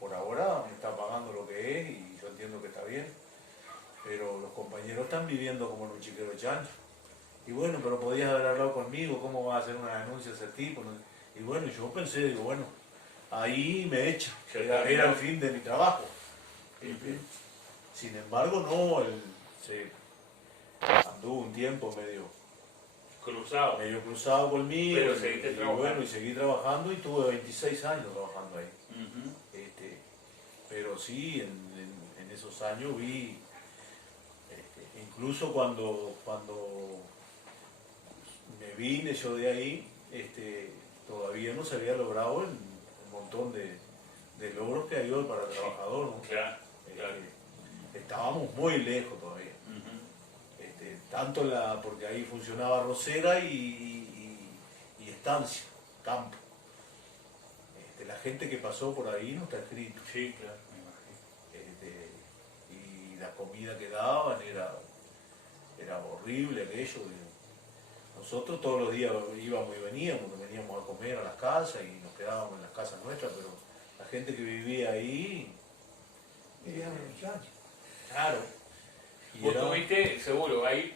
por ahora me está pagando lo que es y yo entiendo que está bien, pero los compañeros están viviendo como en un chiquero chancho. Y bueno, pero podías haber hablado conmigo, ¿cómo vas a hacer una denuncia de ese tipo? Y bueno, yo pensé, digo, bueno, ahí me echa, era el fin de mi trabajo. Sin embargo, no, anduvo un tiempo medio Cruzado. cruzado conmigo. Pero seguiste trabajando. Bueno, y seguí trabajando y tuve 26 años trabajando ahí. Ujú. Pero sí, en esos años vi, incluso cuando me vine yo de ahí, todavía no se había logrado el montón de logros que hay hoy para el trabajador, ¿no? Claro, claro. Estábamos muy lejos todavía. Ujú. Porque ahí funcionaba arrocera y estancia, campo. La gente que pasó por ahí no está escrito. Sí, claro, me imagino. Y la comida que daban era horrible aquello. Nosotros todos los días íbamos y veníamos a comer a las casas y nos quedábamos en las casas nuestras, pero la gente que vivía ahí, Vivían los muchachos. claro. Y Vos era- tuviste, seguro, ahí,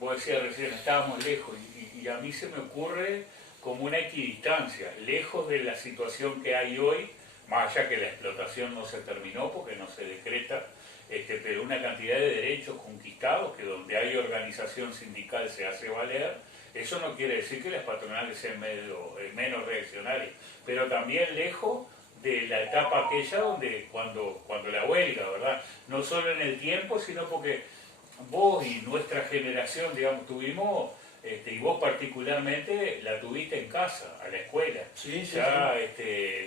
vos decías recién, estábamos lejos, y a mí se me ocurre como una equidistancia, lejos de la situación que hay hoy, más allá que la explotación no se terminó porque no se decreta, pero una cantidad de derechos conquistados que donde hay organización sindical se hace valer. Eso no quiere decir que las patronales sean menos reaccionarias, pero también lejos de la etapa aquella donde cuando la huelga, ¿verdad? No solo en el tiempo, sino porque vos y nuestra generación, digamos, tuvimos, y vos particularmente la tuviste en casa, a la escuela. Sí, sí, Ya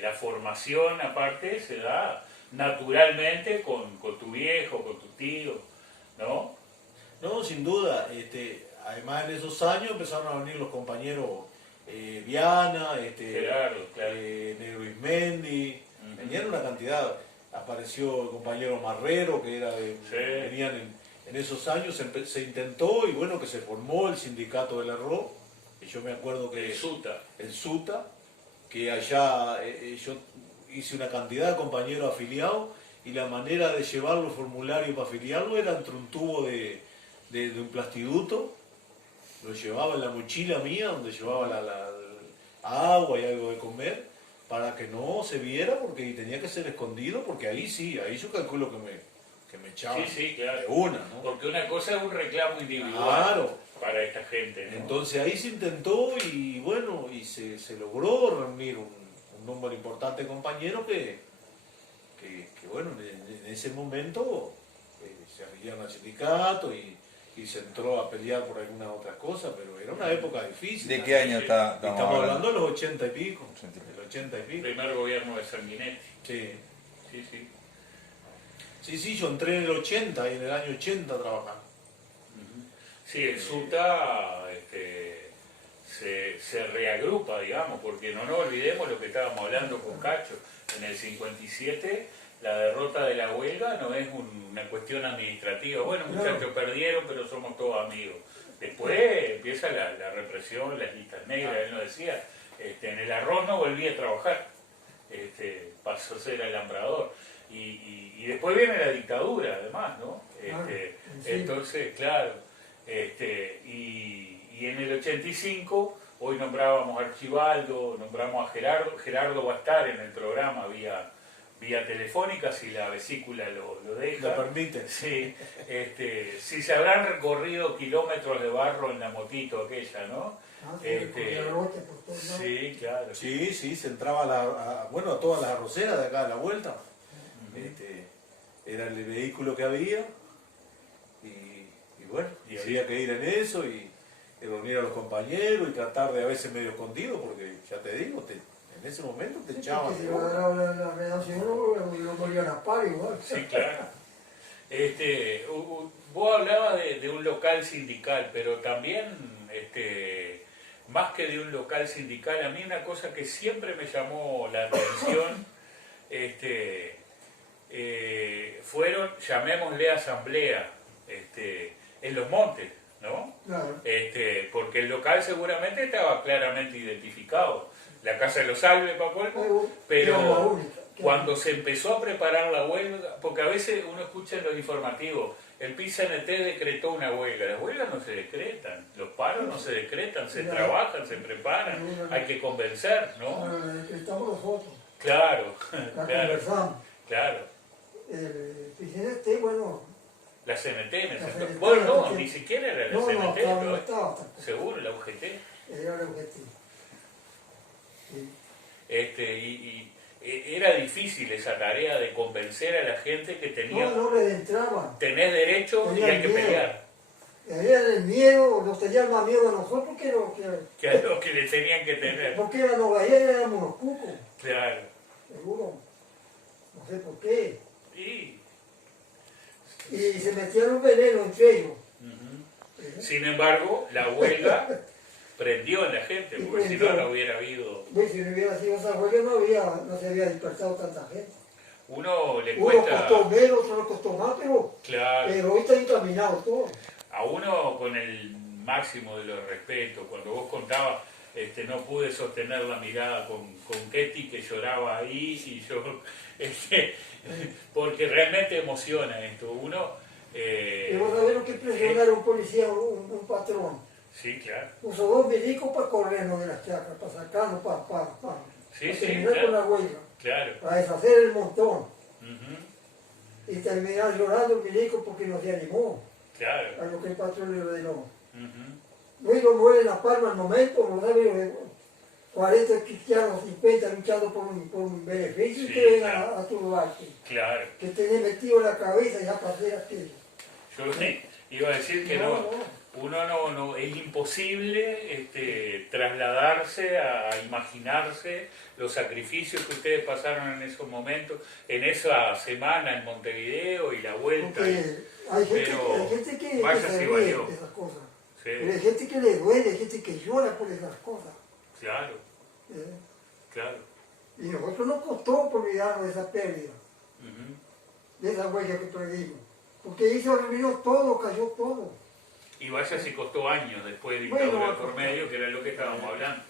la formación aparte se da naturalmente con tu viejo, con tu tío, ¿no? No, sin duda. Además en esos años empezaron a venir los compañeros Viana, Gerardo, claro. Negro Ismendi, Ujú. venían una cantidad. Apareció el compañero Marrero, que Sí. venían en esos años, se intentó y bueno, que se formó el sindicato del arroz. Y yo me acuerdo que El SUTA. el SUTA, que allá yo hice una cantidad de compañeros afiliados y la manera de llevar los formularios para afiliarlo era entre un tubo de un plastiduto, lo llevaba en la mochila mía donde llevaba la agua y algo de comer para que no se viera porque tenía que ser escondido porque ahí sí, ahí yo calculo que me echaban Sí, claro. de una, ¿no? Porque una cosa es un reclamo individual Claro. para esta gente, ¿no? Entonces ahí se intentó y bueno, y se logró reunir un número importante de compañeros que bueno, en ese momento se afiliaron al sindicato y se entró a pelear por algunas otras cosas, pero era una época difícil. ¿De qué año Estamos estamos hablando de los 80 y pico. 80 y pico. Del 80 y El pico. primer gobierno de Sanguinetti. Sí. Sí, sí. Sí, yo entré en el 80 y en el año 80 trabajando. Sí, el SUTA se reagrupa, digamos, porque no nos olvidemos lo que estábamos hablando con Cacho. En el 57, la derrota de la huelga no es una cuestión administrativa. Bueno, muchachos, perdieron, pero somos todos amigos. Después empieza la represión, las listas negras. Él nos decía, en el arroz no volví a trabajar, pasó a ser alambrador. Y después viene la dictadura, además, ¿no? Entonces, claro, y en el 85, hoy nombrábamos a Archibaldo, nombramos a Gerardo va a estar en el programa vía telefónica, si la vesícula lo deja. ¿Me permite? Sí, si se habrán recorrido kilómetros de barro en la motito aquella, ¿no? Por todos lados. Sí, claro. Sí, se entraba a todas las arroceras de acá a la vuelta. Era el vehículo que había y bueno, y había que ir en eso y reunir a los compañeros y tratar de a veces medio escondido porque ya te digo, en ese momento te echaban. Si lo la redacción lo volvían a par igual. Sí, claro. Vos hablabas de un local sindical, pero también, más que de un local sindical, a mí una cosa que siempre me llamó la atención, fueron, llamémosle asamblea, en los montes, ¿no? Claro. Porque el local seguramente estaba claramente identificado. La Casa de los Alves, pero cuando se empezó a preparar la huelga, porque a veces uno escucha en los informativos, el PISA-NT decretó una huelga. Las huelgas no se decretan, los paros no se decretan, se trabajan, se preparan, hay que convencer, ¿no? Estamos nosotros. Claro, La claro, conversamos. claro. El presidente, bueno, La CNT en el La sector. CNT, Bueno, no, la ni siquiera era la No, CNT, no, estaba, pero no estaba tampoco. seguro, la UGT. Era el objetivo. Sí. Era difícil esa tarea de convencer a la gente que tenía, No les entraban. tenés derecho y Tenían hay que miedo. pelear, Tenían el miedo, nos tenían más miedo a nosotros que lo que... que es lo que le tenían que tener. Porque éramos gallegos, éramos los cucos, Claro. seguro. No sé por qué. Y, Y se metieron veneno entre ellos. ujú. Sin embargo, la huelga prendió en la gente, Y porque si no, prendió. no hubiera habido. Pues, si no hubiera sido esa huelga no se había dispersado tanta gente. Uno le Uno cuesta, costó menos, otro costó más, claro, pero hoy está encaminado todo. a uno con el máximo de los respetos, cuando vos contabas, no pude sostener la mirada con Ketty que lloraba ahí y yo, porque realmente emociona esto. Uno, Y vos sabés lo que presionar a un policía, un patrón. sí, claro, Puso 2 milicos para corrernos de las chacras, para sacarnos, para sí, sí, terminar claro. con la huelga, claro. para deshacer el montón. Ujú, Y terminar llorando el milico porque no se animó claro. a lo que el patrón le ordenó. Ujú, Luego muere La Palma al momento, ¿no sabes? 40 cristianos, 50 luchando por un beneficio Sí, y que vengan claro. a tu lugar. claro. Que tenés metido en la cabeza ya para hacer aquello. Yo iba a decir que uno es imposible trasladarse a imaginarse los sacrificios que ustedes pasaron en esos momentos, en esa semana en Montevideo y la vuelta. Porque hay pero gente que vaya se si ríe valió. de esas cosas. Sí, Pero hay gente que le duele, hay gente que llora por esas cosas. claro, ¿eh? claro. Y nosotros nos costó por olvidarnos de esa pérdida, Ujú. de esa huella que perdimos. Porque ahí se olvidó todo, cayó todo. Y vaya si costó años después de Bueno, dictadura va a por costar. medio, que era lo que estábamos hablando.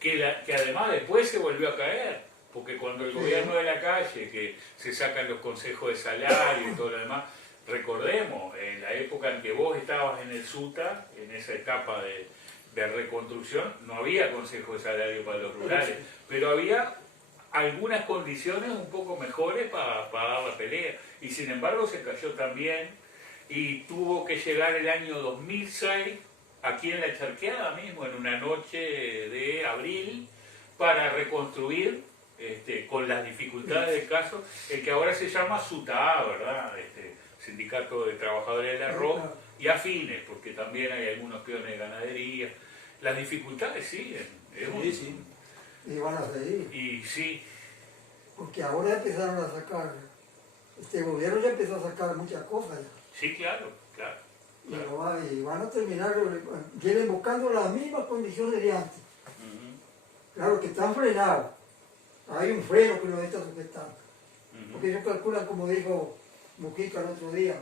Que además después se volvió a caer, porque cuando el Sí. gobierno de la calle, que se sacan los consejos de salario y todo lo demás, recordemos, en la época en que vos estabas en el SUTA, en esa etapa de reconstrucción, no había consejo de salario para los rurales, pero había algunas condiciones un poco mejores para dar la pelea, y sin embargo se cayó también, y tuvo que llegar el año 2006, aquí en la Charqueada mismo, en una noche de abril, para reconstruir, con las dificultades del caso, el que ahora se llama SUTA, ¿verdad? Sindicato de Trabajadores del Arroz, y afines, porque también hay algunos peones de ganadería. Las dificultades siguen. Sí, sí. Y van a seguir. Y sí, Porque ahora empezaron a sacar, este gobierno ya empezó a sacar muchas cosas. sí, claro, claro. Y van a terminar, vienen buscando las mismas condiciones de antes. Ujú, Claro que están frenados. Hay un freno que los está sujetando. ujú. Porque ellos calculan, como dijo Mujica el otro día,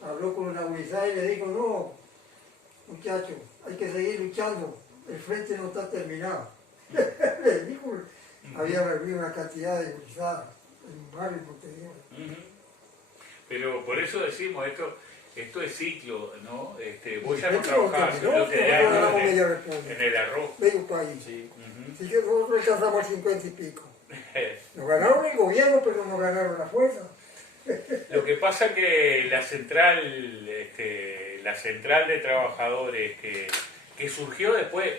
habló con una unidad y le dijo, no, muchachos, hay que seguir luchando, el frente no está terminado. Le dijo, había reunido una cantidad de unizadas en un barrio en Montevideo. Ujú. Pero por eso decimos, esto es ciclo, ¿no? Vos ya no trabajás, yo te ganamos en media el, república, en el arroz. medio país. Sí. Ujú. Así que nosotros alcanzamos el 50 y pico. Nos ganaron el gobierno, pero nos ganaron la fuerza. Lo que pasa que la central de trabajadores que surgió después,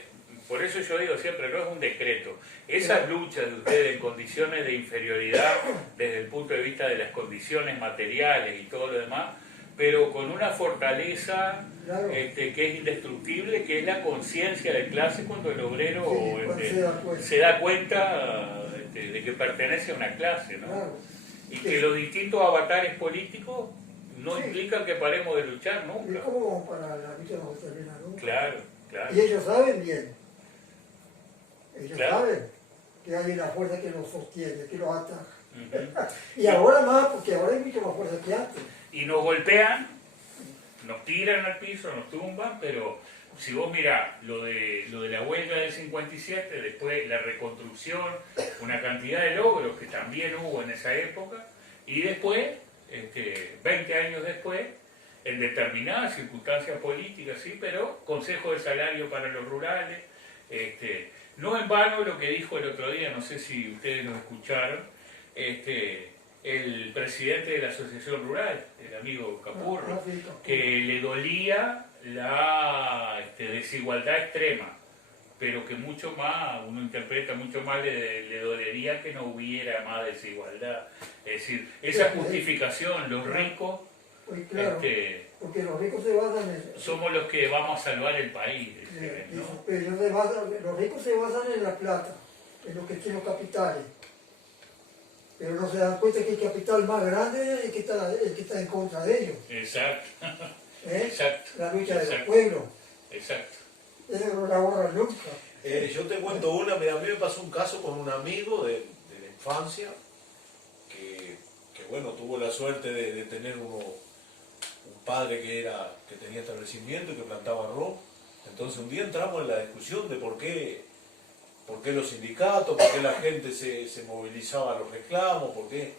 por eso yo digo siempre, no es un decreto, esas luchas de ustedes en condiciones de inferioridad desde el punto de vista de las condiciones materiales y todo lo demás, pero con una fortaleza Claro. que es indestructible, que es la conciencia de clase cuando el obrero Sí, cuando se da cuenta de que pertenece a una clase, ¿no? Claro. Y que los distintos avatares políticos no Sí. implican que paremos de luchar ¿Y nunca. cómo vamos para la lucha no se termina nunca? Claro, claro. Y ellos saben bien. Ellos Claro. saben que hay una fuerza que los sostiene, que los ataca. Ujú. Y ahora más, porque ahora hay mucho más fuerza que antes. Y nos golpean, nos tiran al piso, nos tumban, pero si vos mirás lo de la huelga del 57, después la reconstrucción, una cantidad de logros que también hubo en esa época, y después, 20 años después, en determinadas circunstancias políticas, sí, pero consejo de salario para los rurales, no en vano lo que dijo el otro día, no sé si ustedes lo escucharon, el presidente de la Asociación Rural, el amigo Capurro, sí, Capurro. que le dolía la desigualdad extrema, pero que mucho más, uno interpreta mucho más, le dolería que no hubiera más desigualdad. Es decir, esa justificación, los ricos, Pues claro, porque los ricos se basan en... somos los que vamos a salvar el país, ¿no? Pero los ricos se basan en la plata, en lo que tienen los capitales. Pero no se dan cuenta que el capital más grande es el que está en contra de ellos. Exacto. ¿Eh? Exacto. La lucha de los Exacto. pueblos. Exacto. Eso no la borra nunca. Yo te cuento una, mira, a mí me pasó un caso con un amigo de la infancia que bueno, tuvo la suerte de tener un padre que tenía establecimiento y que plantaba arroz. Entonces un día entramos en la discusión de por qué los sindicatos, por qué la gente se movilizaba a los reclamos, por qué.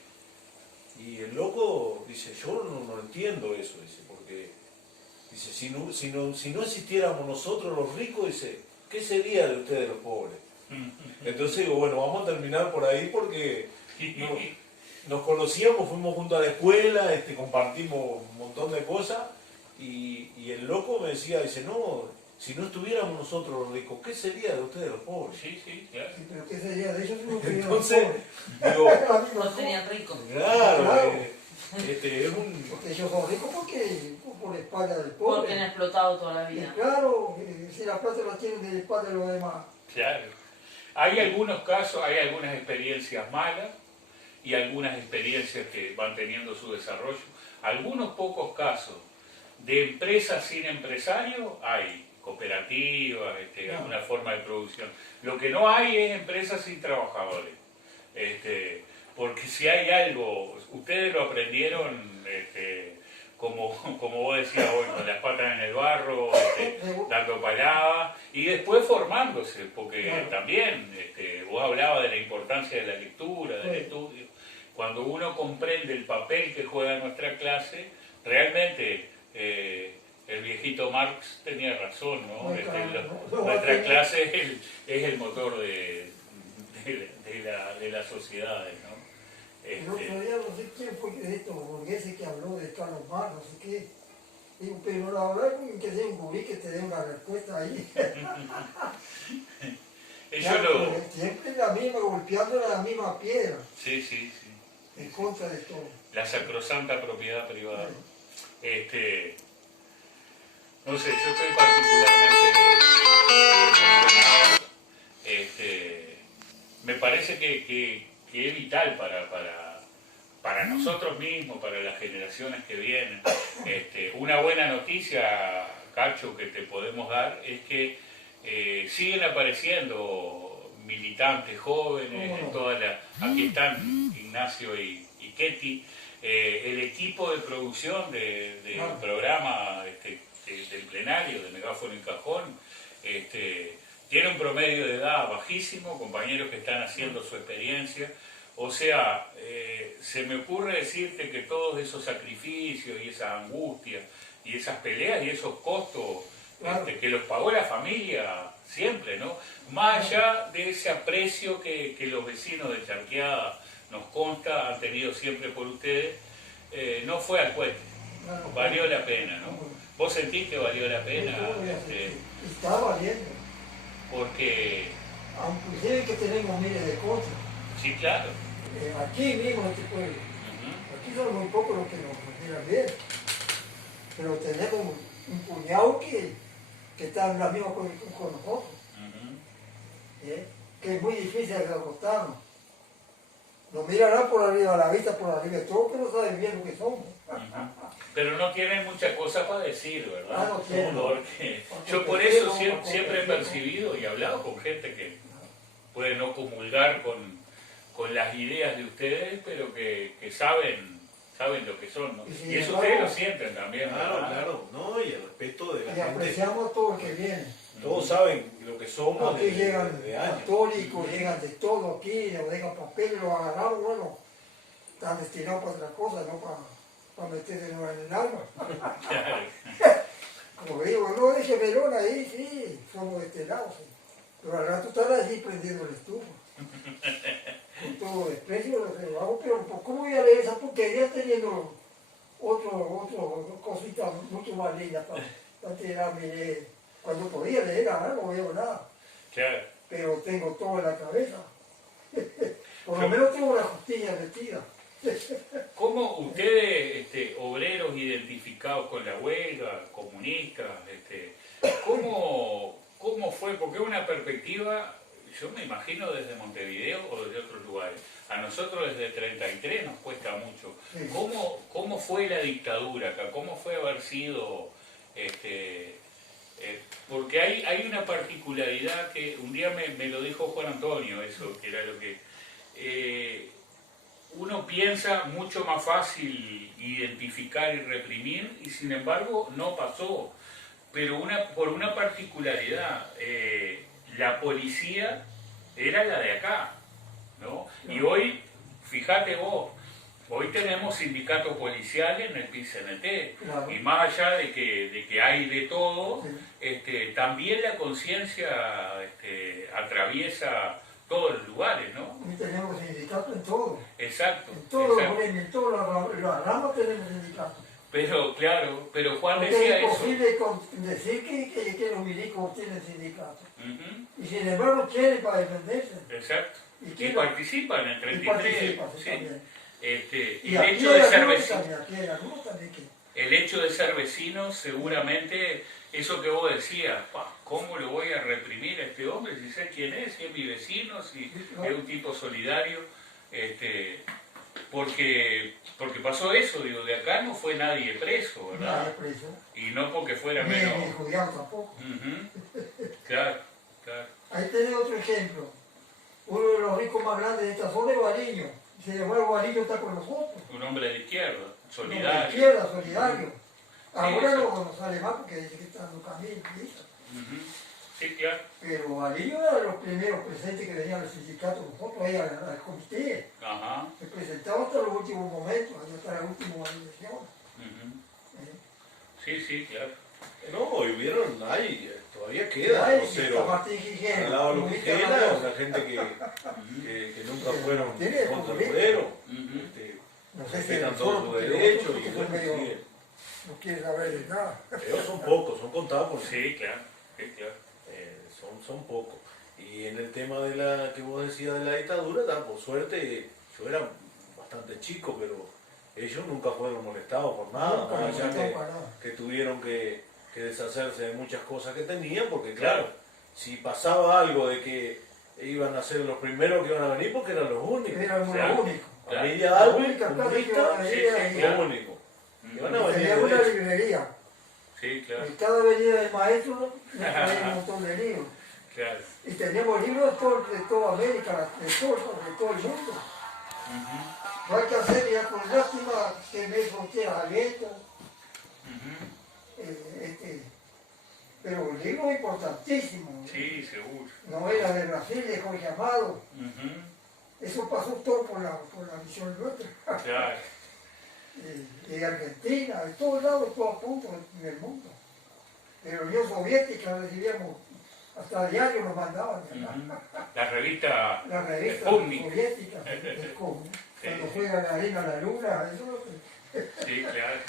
Y el loco dice, yo no entiendo eso, dice, porque dice, si no existiéramos nosotros los ricos, dice, ¿qué sería de ustedes los pobres? Entonces digo, bueno, vamos a terminar por ahí porque nos conocíamos, fuimos juntos a la escuela, compartimos un montón de cosas y el loco me decía, dice, no, si no estuviéramos nosotros los ricos, ¿qué sería de ustedes los pobres? Sí, sí, claro. Sí, pero ¿qué sería de ellos si no tuvieran Entonces, pobres? digo, No tenían ricos. claro, Porque ellos son ricos por la espalda del pobre. Porque han explotado toda la Y vida. claro, si la plata la tienen de la espalda de los demás. Claro. Hay algunos casos, hay algunas experiencias malas y algunas experiencias que van teniendo su desarrollo. Algunos pocos casos de empresas sin empresarios hay, cooperativas, alguna forma de producción. Lo que no hay es empresas sin trabajadores. Porque si hay algo, ustedes lo aprendieron como vos decías hoy, con las patas en el barro, dando paladas y después formándose, porque también vos hablabas de la importancia de la lectura, del estudio. Cuando uno comprende el papel que juega nuestra clase, realmente el viejito Marx tenía razón, ¿no? Nuestra clase es el motor de las sociedades, ¿no? El otro día no sé quién fue de estos burgueses que habló de Carlos Marx, no sé qué. Digo, pero no hablar con que sea un gurí que te dé una respuesta ahí. Claro, siempre la misma, golpeando la misma piedra. Sí, sí, sí. En contra de todo. La sacrosanta propiedad privada. No sé, yo estoy particularmente emocionado. Me parece que es vital para nosotros mismos, para las generaciones que vienen. Una buena noticia, Cacho, que te podemos dar es que siguen apareciendo militantes jóvenes, aquí están Ignacio y Ketty, el equipo de producción del programa del plenario, de Megáfono y Cajón, tiene un promedio de edad bajísimo, compañeros que están haciendo su experiencia. O sea, se me ocurre decirte que todos esos sacrificios y esa angustia y esas peleas y esos costos que los pagó la familia siempre, ¿no? Más allá de ese aprecio que los vecinos de Charqueada nos consta, han tenido siempre por ustedes, no fue al cohete, valió la pena, ¿no? ¿Vos sentís que valió la pena? Está valiendo. Porque... Aunque que tenemos miles de cosas. Sí, claro. Aquí mismo en este pueblo. Aquí son muy pocos los que nos miran bien. Pero tenemos un puñado que está en la misma condición con nosotros. Que es muy difícil de acostarnos. Nos mirarán por arriba, la vista por arriba de todo, pero saben bien lo que somos. Pero no tienen muchas cosas para decir, ¿verdad? No tienen. Porque yo por eso siempre he percibido y he hablado con gente que puede no comulgar con las ideas de ustedes, pero que saben lo que son, ¿no? Y eso ustedes lo sienten también, ¿verdad? Claro, ¿no? Y el respeto de la Y gente. apreciamos a todo el que viene. Todos saben lo que somos Aquí llegan de años. católicos, llegan de todo aquí, nos dejan papel, lo agarramos, bueno, están destinados para otra cosa, no para meterse en el alma. Como digo, no deje melón ahí, sí, somos de este lado, sí. Pero al rato están allí prendiendo el estufa. con todo desprecio lo hago, pero ¿cómo voy a leer esa porquería teniendo otro cosita mucho más linda para tirarme leer? Cuando podía leer ahora no veo nada, Claro. pero tengo todo en la cabeza. Por lo menos tengo la costilla metida. ¿Cómo ustedes, obreros identificados con la huelga, comunistas, cómo fue? Porque es una perspectiva, yo me imagino desde Montevideo o desde otros lugares. A nosotros desde 33 nos cuesta mucho. Sí. ¿Cómo fue la dictadura acá? ¿Cómo fue haber sido? Porque hay una particularidad que un día me lo dijo Juan Antonio, eso, que era lo que... uno piensa mucho más fácil identificar y reprimir y sin embargo no pasó. Pero por una particularidad, la policía era la de acá, ¿no? Y hoy, fíjate vos, hoy tenemos sindicatos policiales en el PICNT, Claro. y más allá de que hay de todo, Sí. también la conciencia atraviesa todos los lugares, ¿no? Y tenemos sindicatos en todo. Exacto. En todos los exacto. gremios, en todas las ramas tenemos sindicatos. Pero claro, pero Juan Porque decía es eso. imposible decir que los milicos tienen sindicatos. Ujú, Y sin embargo quieren para defenderse. exacto. Y Y quieren- participan en Y 33. participan, sí, ¿sí? también. Y Y el aquí hecho de hay ser algunos vecino, también, aquí hay algunos también que... el hecho de ser vecino, seguramente, eso que vos decías, "Pa, ¿cómo lo voy a reprimir a este hombre si sé quién es, si es mi vecino, si es un tipo solidario? Porque pasó eso, digo, de acá no fue nadie preso, Nadie ¿verdad? preso. Y no porque fuera Ni menos... judío tampoco. Ujú, claro, claro. Ahí tenés otro ejemplo. Uno de los ricos más grandes de esta zona es Bariño. Y sin embargo Bariño está con nosotros. Un hombre de izquierda, De solidario. izquierda, solidario. Ahora eso. no sale más porque dice que está en los caminos. Ujú, sí, claro. Pero Bariño era de los primeros presentes que venían al sindicato, nosotros ahí al comité. Ajá. Se presentaba hasta los últimos momentos, hasta la última elección. Ujú. Sí, sí, claro. No, y hubieron, todavía queda, Ahí no está cero. Martín Gijena. Al lado de los comunista Gijena, radioso. la gente que nunca fueron Tiene contra el comunista. obrero, Ujú. No sé si respetan es todos solo sus porque derechos los y otros bueno, son medio- siguen. no quieren saber de nada. Pero son pocos, son contados por Sí, claro. Sí, claro. son pocos. Y en el tema de la que vos decías de la dictadura, por suerte, yo era bastante chico, pero ellos nunca fueron molestados por nada, Nunca más allá molestados para nada. que tuvieron que deshacerse de muchas cosas que tenían, porque Claro. claro, si pasaba algo de que iban a ser los primeros que iban a venir, porque eran los únicos. Era Claro. lo único. Familia La Alves, única casa que comunista, iban a venir sí, ahí. sí, lo claro. único. Y van a Y venir tenía de una eso. librería. Sí, claro. En cada avenida del maestro traía un montón de libros. Claro. Y teníamos libros de toda América, de todo el mundo. Ujú, No hay que hacer ya con lástima que me fronteras abiertas. ujú. Pero un libro importantísimo. Sí, seguro. Novela de Brasil de Jorge Amado. Ujú, Eso pasó todo por la misión nuestra. claro. De Argentina, de todos lados, todo a punto en el mundo. De la Unión Soviética recibíamos, hasta diario nos mandaban. Ujú. La revista La revista Sputnik. soviética, de cómo, Sí. cuando juega la harina a la luna, eso Sí, claro.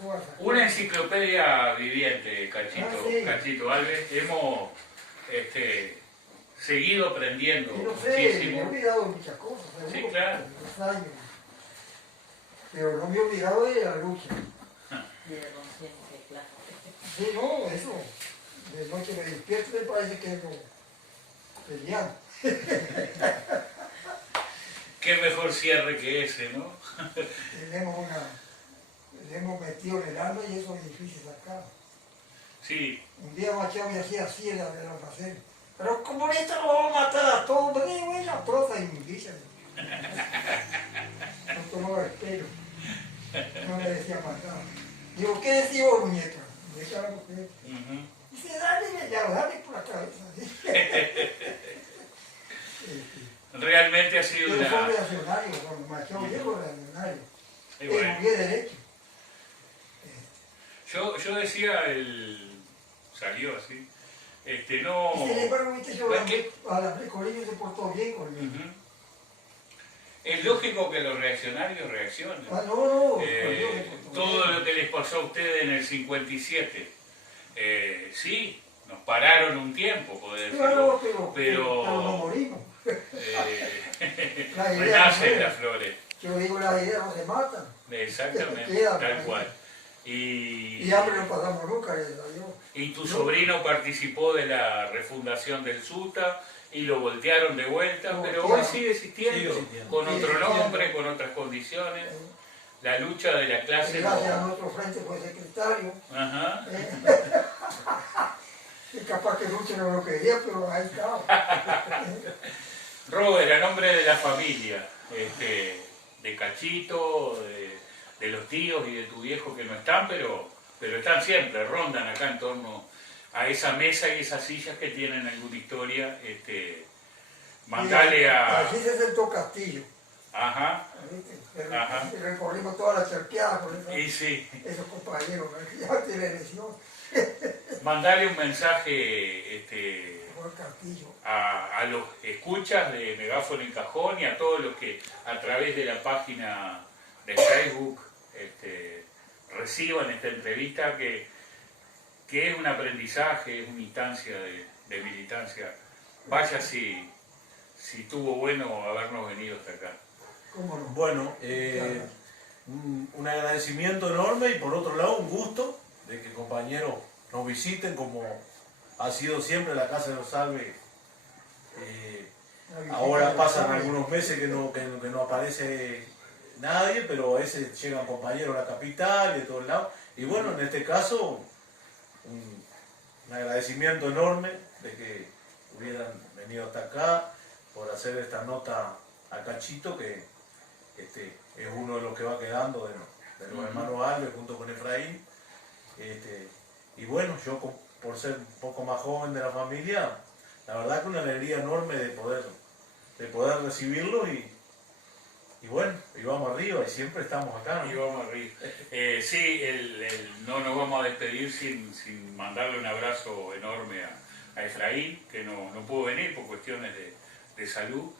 todas esas Una cosas. enciclopedia viviente, Cachito, Ah, sí. Cachito Alves. Hemos seguido aprendiendo Y no sé, me he muchísimo. olvidado de muchas cosas, seguro, Sí, claro. por los años. Pero no me he olvidado de la lucha. Y de conciencia, claro. Sí, no, eso. De noche me despierto me parece que no pelean. Qué mejor cierre que ese, ¿no? Le hemos metido en el alma y eso es difícil sacar. Sí, Un día Machado me hacía así en el almacén. Pero comunista lo vamos a matar a todos. Me digo, es la troza inmundicia. No tomaba el pelo. No me decía matar. Digo, ¿qué decís vos, muñeca? Muñeca la mujer. ujú. Dice, dale, ya, dale por la cabeza. Realmente ha sido Pero son una... reaccionarios, cuando Machado llegó reaccionario. Y Es bueno, un pie derecho. yo decía, salió así, no... Y sin embargo, viste, yo ¿Ves qué? a la Recolillo se portó bien conmigo. Ujú. Es lógico que los reaccionarios reaccionen. Ah, no, Todo lo que les pasó a ustedes en el 57, sí, nos pararon un tiempo, poder claro, decirlo, pero no morimos. Renacen las flores. Yo digo, las ideas no se matan. Exactamente, Quedan tal ahí. cual. Y hambre no pasamos nunca, gracias a Dios. Y tu sobrino participó de la refundación del SUTA y lo voltearon de vuelta, Lo pero voltearon. hoy sigue existiendo, Sigue existiendo. con Sigue otro existiendo. nombre, con otras condiciones. La lucha de la clase Gracias a no... nuestro frente fue secretario. Ajá. Y capaz que Lucho no lo quería, pero ahí estaba. Robert, a nombre de la familia, de Cachito, de los tíos y de tu viejo que no están, pero están siempre, rondan acá en torno a esa mesa y esas sillas que tienen alguna historia, mandale a... Así se sentó Castillo. Ajá, ¿Viste? Ajá. Recorrimos toda la charqueada con y sí, esos compañeros, ¿no? Que ya tienen elección. mandale un mensaje Por Castillo. a los escuchas de Megáfono en Cajón y a todos los que a través de la página de Facebook reciban esta entrevista que es un aprendizaje, es una instancia de militancia. Vaya si tuvo bueno habernos venido hasta acá. ¿Cómo no? Bueno, un agradecimiento enorme y por otro lado un gusto de que compañeros nos visiten como ha sido siempre la Casa de los Salve. Ahora pasan algunos meses que no aparece nadie, pero a veces llegan compañeros a la capital y de todos lados. Y bueno, en este caso, un agradecimiento enorme de que hubieran venido hasta acá por hacer esta nota a Cachito, que es uno de los que va quedando de los hermanos Alves junto con Efraín. Y bueno, yo por ser un poco más joven de la familia, la verdad que una alegría enorme de poder recibirlo y bueno, y vamos arriba y siempre estamos acá, ¿no? Y vamos a reír. Sí, no nos vamos a despedir sin mandarle un abrazo enorme a Efraín, que no pudo venir por cuestiones de salud,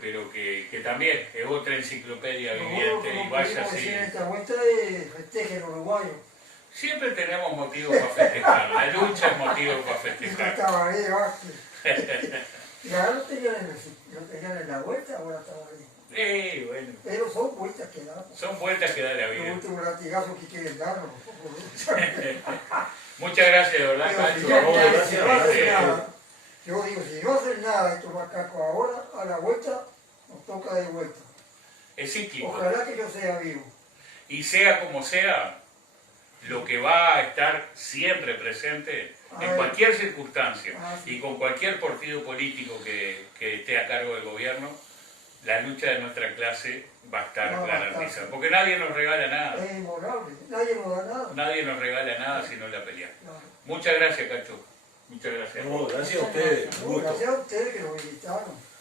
pero que también es otra enciclopedia viviente y vaya así. Esta vuelta de festeje en Uruguayo. Siempre tenemos motivos para festejar, la lucha es motivo para Y festejar. estaba ahí, y ahora lo tenían en la vuelta, ahora estaba ahí. Bueno, Pero son vueltas que dan. son vueltas que da la Los vida. últimos latigazos que quieren darnos. Muchas gracias, de verdad, Pero si Cacho. no gracias. hacen nada, yo digo, si no hacen nada estos macacos ahora, a la vuelta, nos toca de vuelta. Es cíclico. Ojalá que yo sea vivo. Y sea como sea, lo que va a estar siempre presente en cualquier circunstancia y con cualquier partido político que esté a cargo del gobierno, la lucha de nuestra clase va a estar garantizada. Porque nadie nos regala nada. Es inmorable, nadie nos da nada. Nadie nos regala nada si no la pelea. Claro. Muchas gracias, Cacho. Muchas gracias. No, gracias a ustedes, un gusto. Gracias a ustedes que nos visitaron.